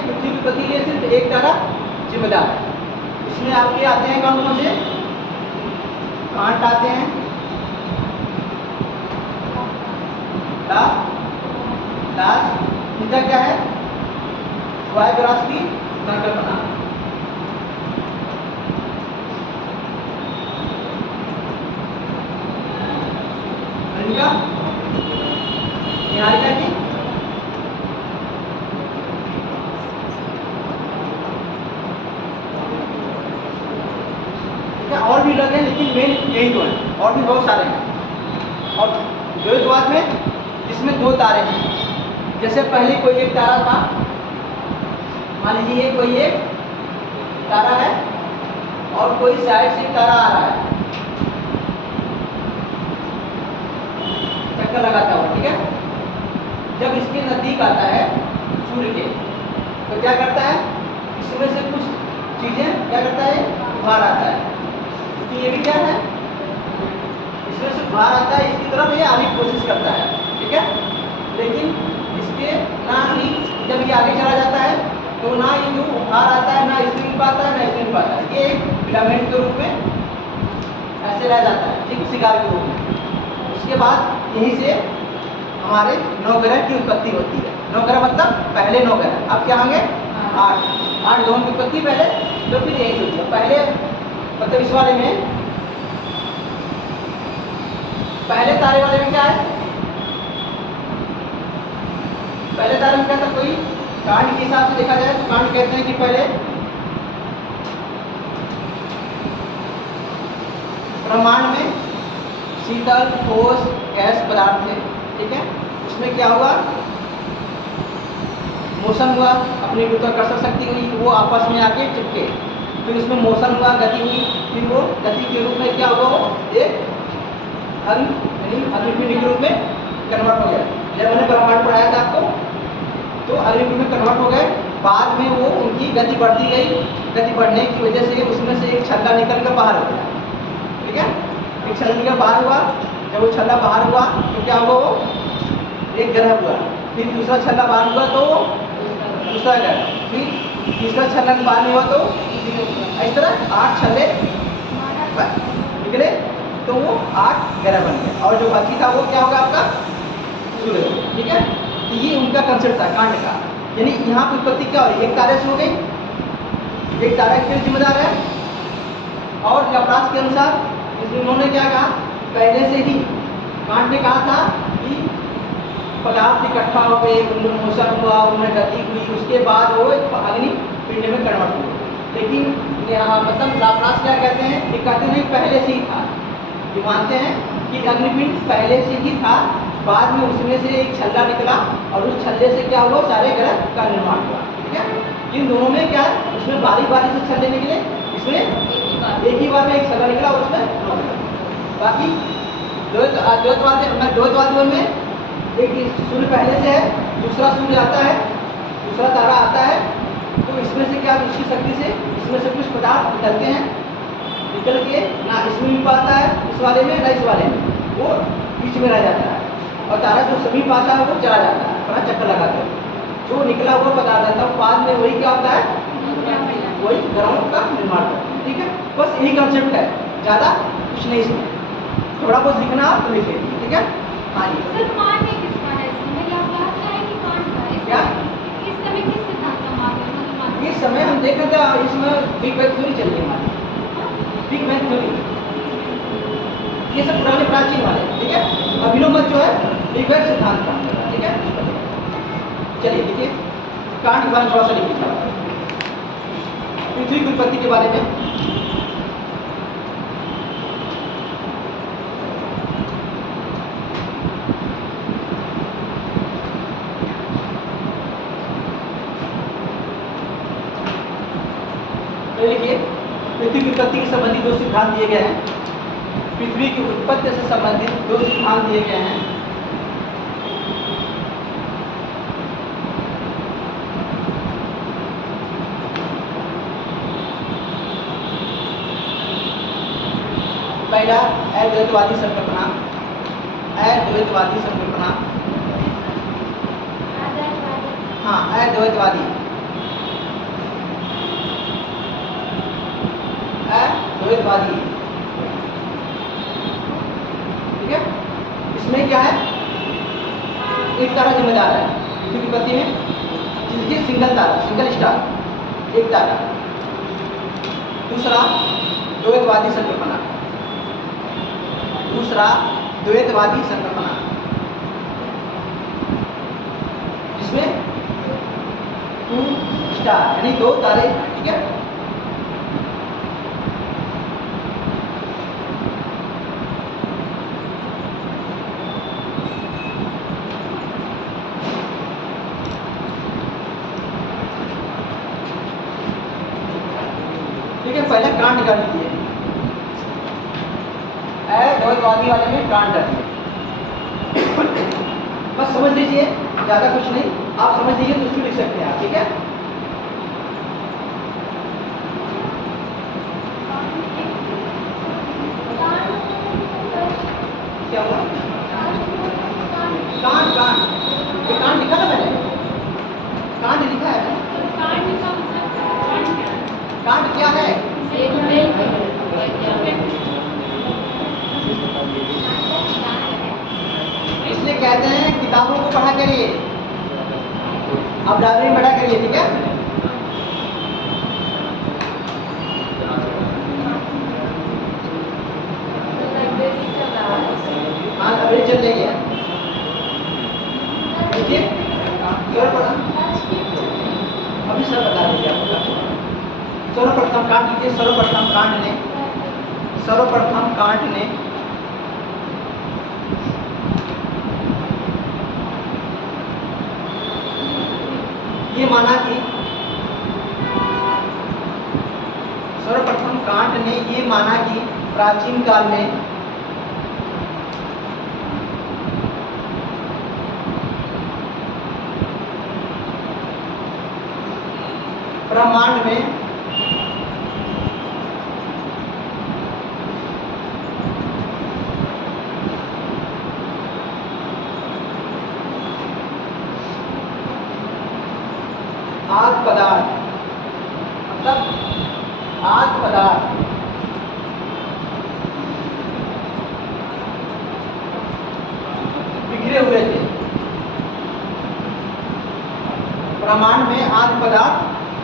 पृथ्वी की उत्पत्ति के लिए सिर्फ एक तारा जिम्मेदार है। इसमें आपके आते हैं कौन कौन से? कांट आते हैं, लास्ट, इनका क्या है? वायुग्रास की संकल्पना। इनका निहारिका की और भी लगे, लेकिन मेन यही दो हैं, और भी बहुत सारे हैं। और द्वैतवाद में इसमें दो तारे हैं। जैसे पहले कोई एक तारा था, मान लीजिए कोई एक तारा है और कोई साइड से तारा आ रहा है, चक्कर लगाता हुआ, ठीक है। जब इसके नजदीक आता है सूर्य के, तो क्या करता है? इसमें से कुछ चीजें क्या करता है? बाहर आता है। ये भी क्या है? इसमें से बाहर आता है, इसकी तरफ ये आने की कोशिश करता है, ठीक है। लेकिन इसके ना ही जब ये आगे चला जाता है तो ना ये जो बाहर आता है, ना इसमें मिल पाता है, ना इसमें मिल पाता है। ये एक फिलामेंट के रूप में ऐसे ऐसे रह जाता है, ठीक, शिकार के रूप में। उसके बाद यहीं से हमारे 9 ग्रह की उत्पत्ति होती है। 9 ग्रह मतलब पहले 9 ग्रह, अब क्या होंगे 8 ग्रहों की उत्पत्ति पहले, तो फिर यही होती है पहले, मतलब इस वाले में पहले तारे वाले में क्या है, पहले तारे में क्या था, कोई कांड के हिसाब से देखा जाए तो कांड कहते हैं कि पहले ब्रह्मांड में शीतल ठोस गैस पदार्थ थे, ठीक है। उसमें क्या हुआ, मोशन हुआ, अपनी गुरुत्वाकर्षण शक्ति हुई, वो आपस में आके चिपके, फिर उसमें मोशन हुआ, गति हुई, फिर वो गति के रूप में क्या हुआ, वो एक अग्निपिंड के रूप में कन्वर्ट हो गया। जब मैंने ब्रह्मांड पढ़ाया था आपको, तो अग्निपिंड में कन्वर्ट हो गए। बाद में वो उनकी गति बढ़ती गई, गति बढ़ने की वजह से उसमें से एक छल्ला निकल कर बाहर हो गया, ठीक है। एक छल्ला निकल बाहर हुआ, जब वो छल्ला बाहर हुआ तो क्या हुआ, वो एक ग्रह हुआ। फिर दूसरा छल्ला बाहर हुआ तो दूसरा ग्रह, फिर तीसरा छल्ला बाहर नहीं हुआ तो इस तरह 8 छल्ले निकले, तो वो 8 ग्रह बन गए। और जो बाकी था वो क्या होगा आपका सूर्य, ठीक है। तो ये उनका कंसेप्ट था कांड का। यानी यहाँ पर उत्पत्ति क्या हो रही है, एक तारे से हो गई, एक तारा के लिए जिम्मेदार है। और लैप्लास के अनुसार उन्होंने क्या कहा, पहले से ही कांट ने कहा था कि पदार्थ इकट्ठा हो गए, उनमें मोशन हुआ, उनमें गति हुई, उसके बाद वो अग्नि पिंड में कन्वर्ट हुए। लेकिन मतलब लाप्लास क्या कहते हैं, ये कहते हैं पहले से ही था। ये मानते हैं कि अग्निपिंड पहले से ही था, बाद में उसमें से एक छल्ला निकला और उस छल्ले से क्या हुआ, सारे ग्रह का निर्माण हुआ, ठीक है। इन दोनों में क्या है, उसमें बारी बारी से छल्ले निकले, इसमें एक ही बार में एक छल्ला निकला और उसमें 9 निकला। बाकी द्वैतवादियों में एक सूर्य पहले से है, दूसरा सूर्य आता है, दूसरा तारा आता है, तो इसमें से क्या, उसकी शक्ति से इसमें से कुछ पदार्थ निकलते हैं, निकल के ना इसमें भी पाता है, इस वाले में ना इस वाले में, वो बीच में रह जाता है। और तारा जो समीप आता है वो चला जाता है अपना चक्कर लगाकर। जो निकला हुआ पदार्थ आता है बाद में वही क्या होता है, वही ग्रहों का निर्माण करता है, ठीक है। बस यही कंसेप्ट है, ज़्यादा कुछ नहीं इसमें, थोड़ा बहुत लिखना आप तो लिख लीजिए, ठीक है। हाँ जी, सर कांड में किसका है, इसमें या क्लास का है कि कांड का है? क्या इस समय किस सिद्धांत का मार्ग है? इस समय हम देख रहे थे, इसमें बिग बैंग थ्योरी चल रही है हमारी, बिग बैंग थ्योरी, ये सब पुराने प्राचीन वाले, ठीक है। अभिनव मत जो है बिग बैंग सिद्धांत का, ठीक है। चलिए देखिए, कांड के बारे में थोड़ा सा लिख लीजिए, पृथ्वी की उत्पत्ति के बारे में। देखिए, पृथ्वी की उत्पत्ति से संबंधित 2 सिद्धांत दिए गए हैं। पृथ्वी की उत्पत्ति से संबंधित 2 सिद्धांत दिए गए हैं। पहला अद्वैतवादी संकल्पना, अद्वैतवादी संकल्पना, हाँ अद्वैतवादी, अद्वैतवादी, ठीक है। इसमें क्या है, एक तारा जिम्मेदार है पृथ्वी की उत्पत्ति में, जिसकी सिंगल तारा, सिंगल स्टार, एक तारा। दूसरा द्वैतवादी संकल्पना, दूसरा द्वैतवादी संकल्पना, जिसमें 2 स्टार यानी 2 तारे, ठीक है। ठीक है, पहले कांड कर लीजिए, अद्वैतवादी वाले में कांड कर दिए। बस समझ लीजिए, ज़्यादा कुछ नहीं, आप समझ लीजिए तो उसको लिख सकते हैं आप, ठीक है। क्या हुआ, कांड, कांड, ये कांड लिखा था मैंने, कांड लिखा है ना? कांड क्या है? कहते हैं किताबों को पढ़ा करिए, आप लाइब्रेरी में पढ़ा करिए, ठीक है। हाँ लाइब्रेरी चल रही है, देखिए सर पढ़ा, अभी सर बता देंगे आपको। सर्वप्रथम कांड लीजिए, सर्वप्रथम कांड ने ये माना कि प्राचीन काल में ब्रह्मांड में आद पदार्थ बिखरे हुए थे। ब्रह्मांड में आद पदार्थ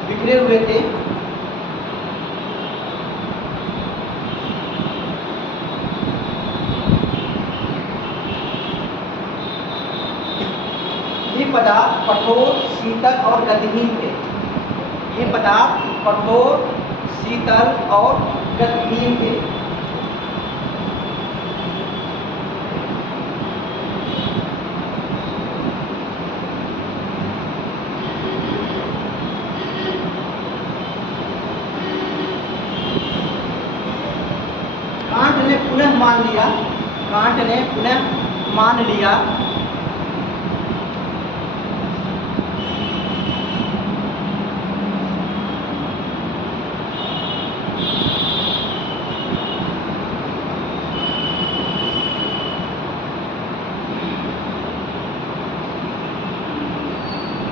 बिखरे हुए थे। ये पदार्थ कठोर, शीतल और गतिहीन थे। ये पदार्थ कठोर, शीतल और गतिहीन थे। कांट ने पुनः मान लिया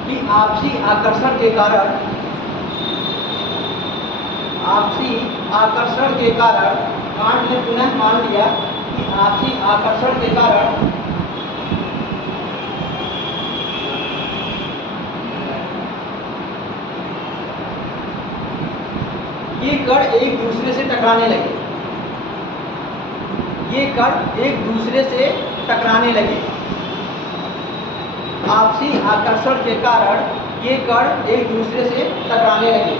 कि आपसी आकर्षण के कारण कांट ने पुनः मान लिया कि आपसी आकर्षण के कारण ये कण एक दूसरे से टकराने लगे। आपसी आकर्षण के कारण ये कण एक दूसरे से टकराने लगे।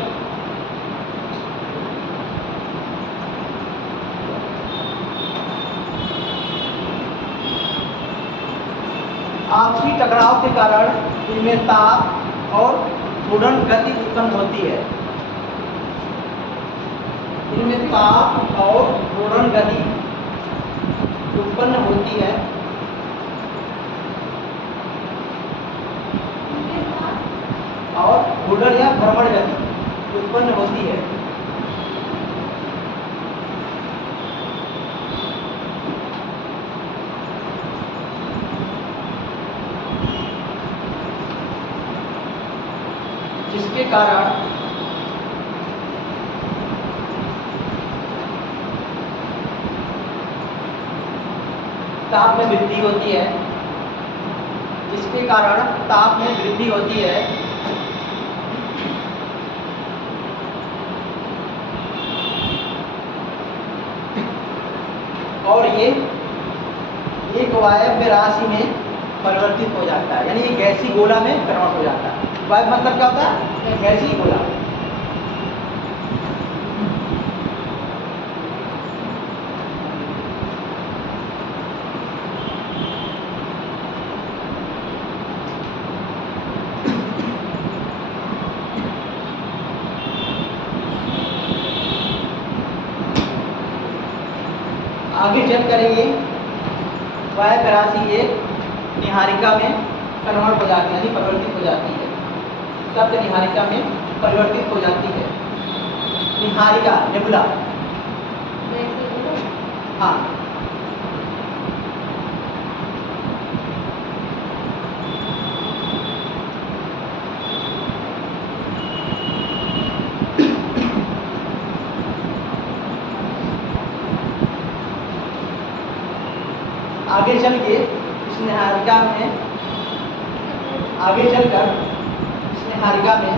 आपसी टकराव के कारण इनमें ताप और घूर्णन गति उत्पन्न होती है। इनमें ताप और घूर्णन गति उत्पन्न होती है। और घूर्णन या भ्रमण गति उत्पन्न होती है। जिसके कारण ताप में वृद्धि होती है। और ये एक वायव्य राशि में परिवर्तित हो जाता है, यानी ये गैसीय गोला में कन्वर्ट हो जाता है। वायु मतलब क्या होता है? गैसीय गोला। आगे चल करेंगे वायव्य राशि एक निहारिका में कन्वर्ट हो जाती है, यानी परिवर्तित हो जाती है। सप्त निहारिका में परिवर्तित हो जाती है। निहारिका नेबुला, हाँ। आगे चल के इस निहारिका में आगे चलकर इस निहारिका में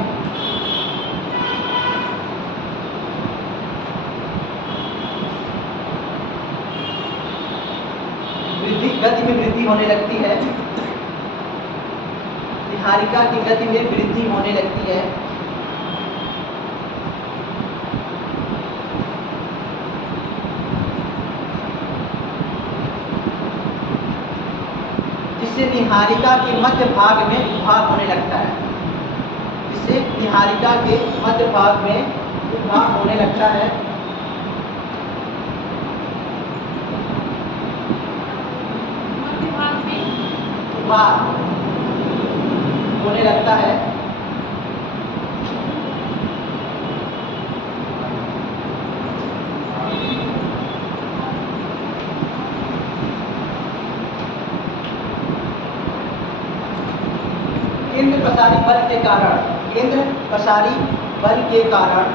गति में वृद्धि होने लगती है। निहारिका की गति में वृद्धि होने लगती है। जिससे निहारिका के मध्य भाग में उद्भाग होने लगता है। जिससे निहारिका के मध्य भाग में उद्भाग होने लगता है। उद्भाग होने लगता है। केंद्र पसारी बल के कारण, केंद्र पसारी बल के कारण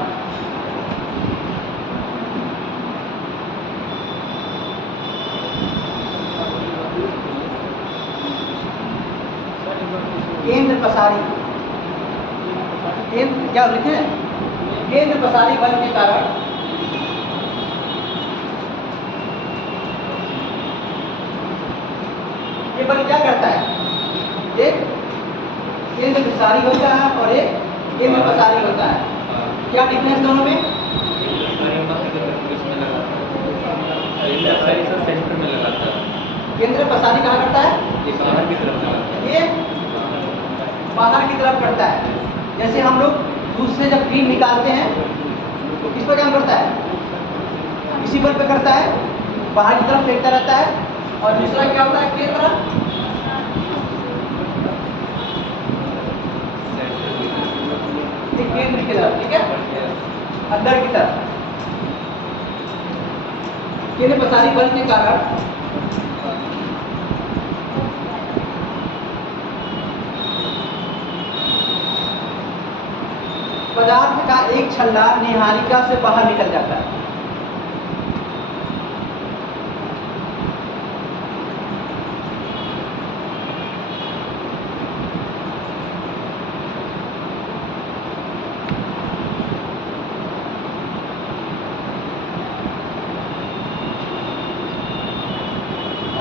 केंद्र पसारी, केंद्र क्या लिखे हैं? केंद्र पसारी बल के कारण ये बल क्या करता है? एक केंद्र पसारी होता है और एक केंद्र पसारी होता है। क्या डिफरेंस दोनों में? सेंटर में लगाता है। केंद्र पसारी कहाँ करता है? ये बाहर की तरफ लगाता है। ये बाहर की तरफ करता है। जैसे हम लोग दूध से जब क्रीम निकालते हैं तो किस पर काम करता है? इसी बल पे करता है, बाहर की तरफ फेंकता रहता है। और दूसरा क्या होता है? केंद्र केंद्र की तरफ, ठीक है, अंदर की तरफ। केंद्र पसारी बल के कारण पदार्थ का एक छल्ला निहारिका से बाहर निकल जाता है।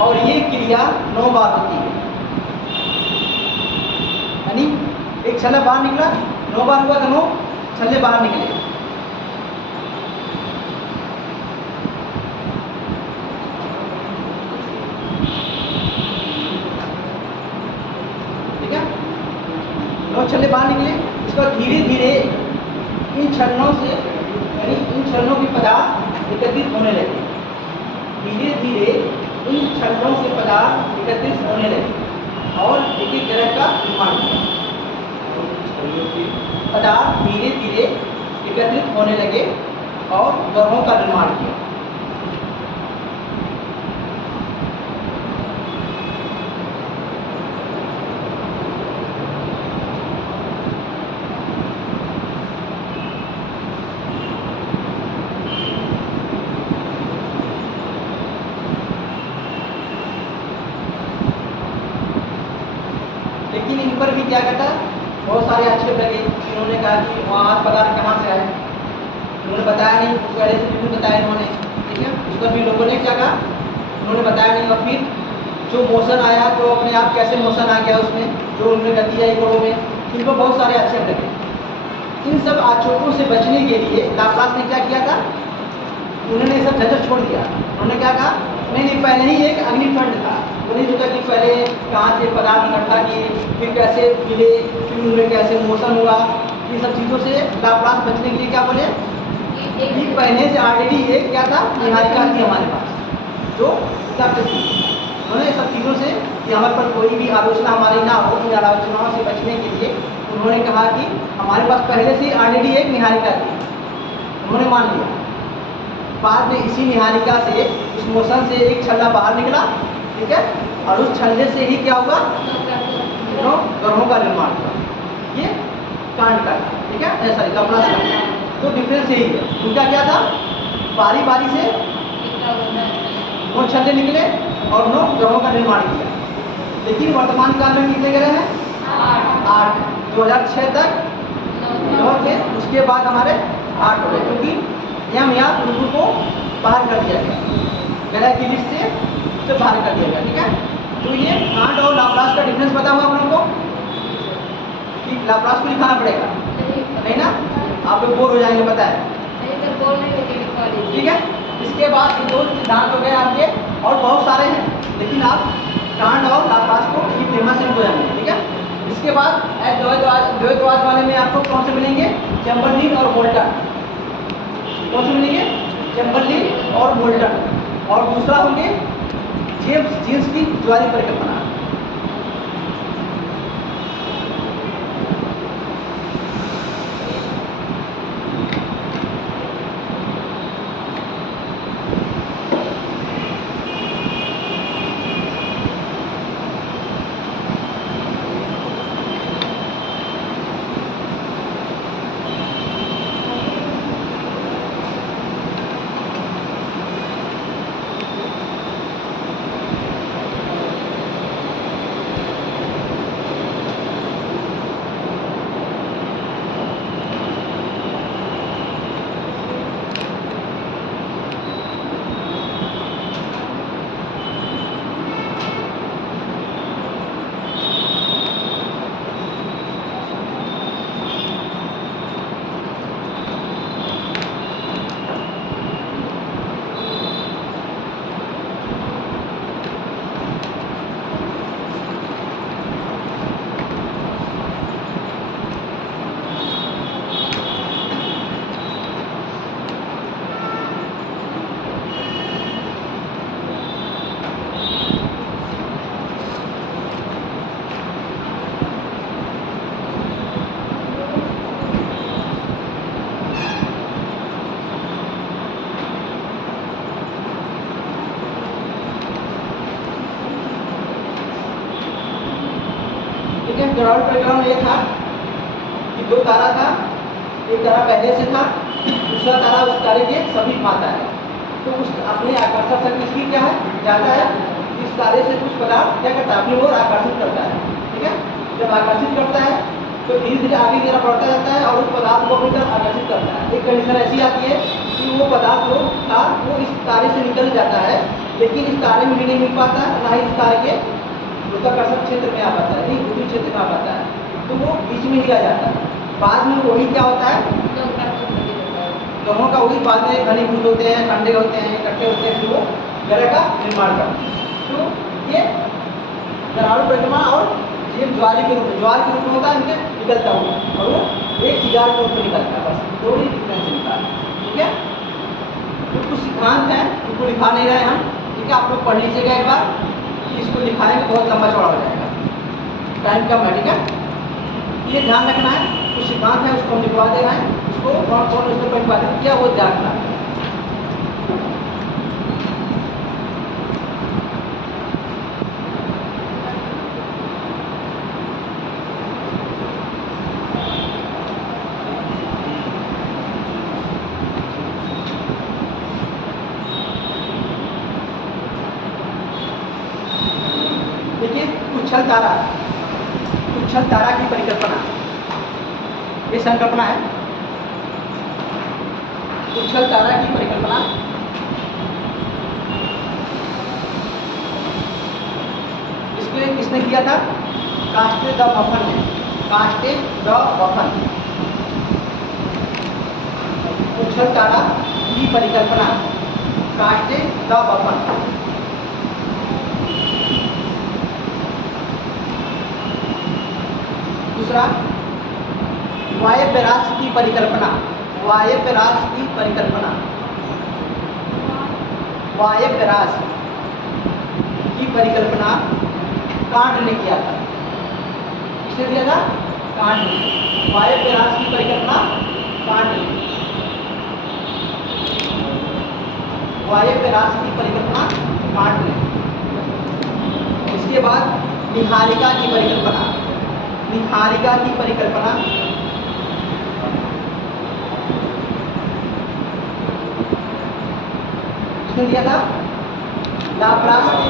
और ये क्रिया 9 बार होती है। यानी एक छल्ला बाहर निकला, 9 बार हुआ तो 9 छल्ले बाहर निकले। ठीक है, 9 छल्ले बाहर निकले। उसके बाद धीरे धीरे इन छल्लों से, यानी इन छल्लों के पदार्थ एकत्रित होने लगे। धीरे धीरे इन छल्लों से पदार्थ एकत्रित होने लगे और एक एक ग्रह का निर्माण किया। पदार्थ धीरे धीरे एकत्रित होने लगे और ग्रहों का निर्माण किया। लेकिन इन पर भी क्या कहता है, बहुत सारे आक्षेप लगे। इन्होंने कहा कि वहाँ पदार्थ कहाँ से आए, उन्होंने बताया नहीं, पहले से बिल्कुल बताया इन्होंने। ठीक है, उस पर भी लोगों ने क्या कहा, उन्होंने बताया नहीं। और फिर जो मोशन आया तो अपने आप कैसे मोशन आ गया उसमें, जो उनमें गति आई कोणों में, इन पर बहुत सारे आक्षेप लगे। इन सब आक्षेपों से बचने के लिए लाप्लास ने क्या किया था, उन्होंने सब झंझट छोड़ दिया। उन्होंने क्या कहा, नहीं पहले ही एक अग्निकांड था। उन्हें सोचा कि पहले कहाँ से पदार्थ इकट्ठा किए, फिर कैसे मिले, फिर उनमें कैसे मोशन हुआ। इन सब चीज़ों से लाप्लास बचने के लिए क्या बोले कि पहले से ऑलरेडी एक क्या था, निहारिका थी हमारे पास, जो क्या थी। उन्होंने सब चीज़ों से कि हमारे पर कोई भी आलोचना हमारी ना हो, इन आलोचनाओं से बचने के लिए उन्होंने कहा कि हमारे पास पहले से ऑलरेडी एक निहारिका थी। उन्होंने मान लिया। बाद में इसी निहारिका से, उस मोशन से एक छल्ला बाहर निकला, ठीक है, और उस छल्ले से ही क्या होगा, ग्रहों का निर्माण हुआ। ये कांड का, ठीक है, सॉरी लाप्लास का। तो डिफरेंस यही है। उनका क्या था, बारी बारी से 9 छल्ले निकले और 9 ग्रहों का निर्माण किया। लेकिन वर्तमान काल में कितने ग्रह हैं? 8। 2006 तक 9 थे, उसके बाद हमारे 8 हो गए, क्योंकि यम या प्लूटो को बाहर कर दिया गया, ग्रह की लिस्ट से बाहर कर दिया गया। ठीक है, तो ये कांट और लाप्लास का डिफरेंस पता हुआ आप लोगों को कि लाप्लास को लिखाना पड़ेगा, नहीं ना? आप लोग बोर हो जाएंगे, पता है। ठीक है, इसके बाद ये 2 सिद्धांत हो गए आपके, और बहुत सारे हैं, लेकिन आप कांट और लाप्लास को ये फेमस इनको जानेंगे। ठीक है, इसके बाद द्वैतवाद वाले में आपको कौन से मिलेंगे? चैम्बरलिन और बोल्टन। कौन से मिलेंगे? चैम्बरलिन और बोल्टन। और दूसरा होंगे जेम्स जीन्स की ज्वारी परिकल्पना। ग्राउंड परिक्रम ये था कि 2 तारा था, एक तारा पहले से था, दूसरा तारा उस तारे के समीप आता है, तो उस अपने आकर्षण शक्ति इसकी क्या है? ज़्यादा है। इस तारे से कुछ पदार्थ क्या करता है? अपनी ओर आकर्षित करता है। ठीक है, जब आकर्षित करता है तो धीरे धीरे आगे की तरफ बढ़ता जाता है और उस पदार्थ को अपनी तरफ आकर्षित करता है। एक कंडीशन ऐसी आती है कि वो पदार्थ वो इस तारे से निकल जाता है, लेकिन इस तारे में भी नहीं मिल पाता, ना ही इस तारे के गुरुत्वाकर्षण क्षेत्र में आ पाता है, नहीं ध्रुवीय क्षेत्र में आ पाता है, तो वो बीच में ही आ जाता है। बाद में वही क्या होता है? ग्रहों का वही बाद में घनीभूत होते हैं, ठंडे होते हैं, इकट्ठे होते हैं, फिर वो ग्रह का निर्माण करते हैं। तो ये ग्रहाणु परिक्रमा और ये ज्वारी के रूप में, ज्वार के रूप में होता है, इनके निकलता हुआ, और वो एक सिगार के रूप में निकलता है। बस 2 ही डिफरेंस निकलता है। ठीक है, तो कुछ सिद्धांत हैं, उनको लिखा नहीं रहे हम। ठीक है, आप लोग पढ़ लीजिएगा एक बार, इसको लिखाने में बहुत लंबा चौड़ा हो जाएगा, टाइम कम है। ठीक है, ये ध्यान रखना है, कुछ सिद्धांत है उसको हम लिखवा दे रहे हैं, उसको कौन कौन उसको प्रतिपादित किया वो ध्यान रखना है। देखिए, उच्छल तारा की परिकल्पना, ये संकल्पना है। उच्छल तारा की परिकल्पना इसको किसने किया था? कास्टे द बफन ने। कास्टे द बफन, उच्छल तारा की परिकल्पना, कास्टे द बफन। दूसरा, वायव्य राशि की परिकल्पना, वायव्य राशि की परिकल्पना, वायव्य राशि की परिकल्पना कांट ने किया था। किसने दिया था? कांट ने। वायव्य राशि की परिकल्पना कांट ने, वायव्य राशि की परिकल्पना कांट ने। इसके बाद निहारिका की परिकल्पना, निहारिका की परिकल्पना किसने दिया था? लाप्लास ने।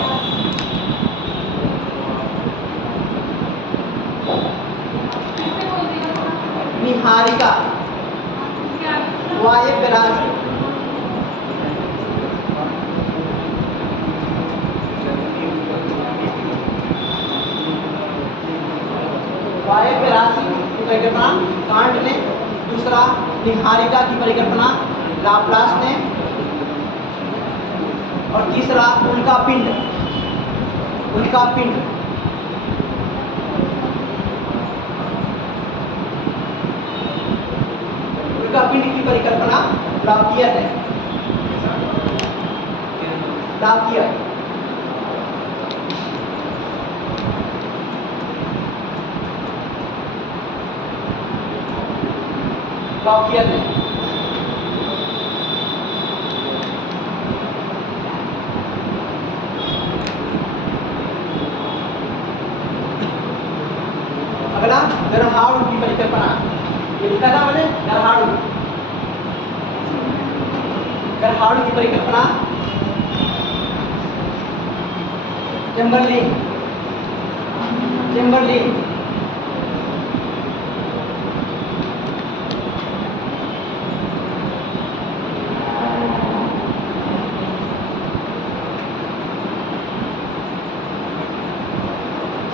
निहारिका वायव्य राशि। वायव्य राशि की परिकल्पना कांट ने। दूसरा निहारिका की परिकल्पना लाप्लास ने। और तीसरा उल्का पिंड। उल्का पिंड उल्का पिंड की परिकल्पना लाप्लास ने। लाप्लास लाप्लास ने। अगला गरहाड़ू की परिकल्पना। ये लिखा था मैंने गरहाड़ू। गरहाड़ू की परिकल्पना चेम्बरलिन। चेम्बरलिन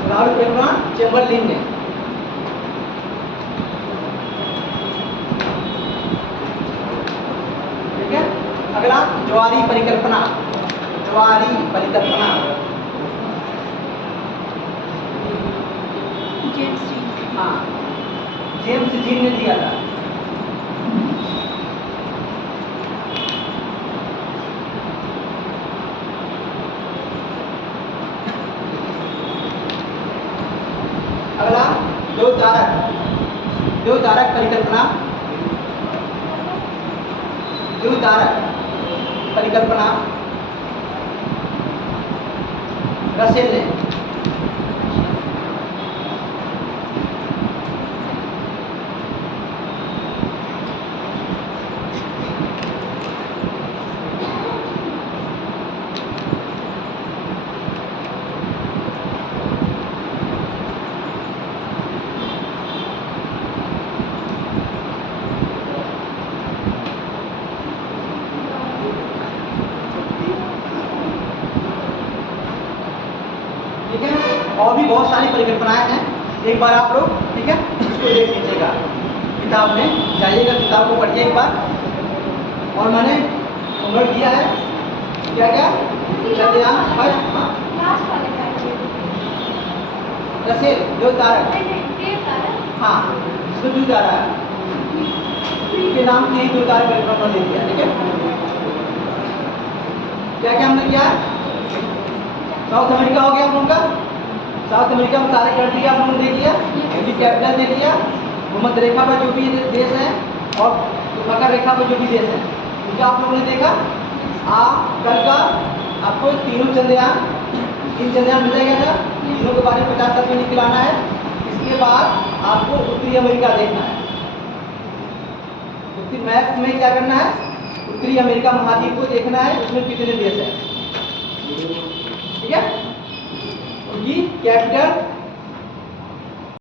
गरहाड़ू की परिकल्पना चेम्बरलिन ने। ठीक है। अगला ज्वारी परिकल्पना। ज्वारी परिकल्पना हाँ जेम्स जीन ने दिया था। अगला दो तारक। दो तारक परिकल्पना। दो तारक परिकल्पना रसेल ने। ठीक है। और भी बहुत सारी परिकल्पनाएं हैं। एक बार आप लोग ठीक है इसको देख लीजिएगा किताब में जाइएगा, किताब को पढ़िए एक बार। और मैंने होमवर्क दिया है क्या क्या चंद्रयान फर्स्ट रसेल दो तारक हाँ इसको दो तारक के नाम के ही दो तारक परिकल्पना दे दिया। ठीक है। क्या क्या हमने किया? साउथ अमेरिका हो गया हम लोगों का। साउथ अमेरिका में सारे कंट्री आप लोगों ने देख लिया। इनकी कैपिटल देख लिया। भूमध्य रेखा पर जो भी देश है और मकर रेखा पर जो भी देश है उनका आप लोगों ने देखा। कल का आपको तीनों चंद्रयान 3 चंद्रयान भेजा गया था। तीनों के बारे में 50 मिनट खिलाना है। इसके बाद आपको उत्तरी अमेरिका देखना है। उत्तरी मैप में क्या करना है? उत्तरी अमेरिका महाद्वीप को देखना है, उसमें कितने देश है। ठीक है। उनकी कैपिटल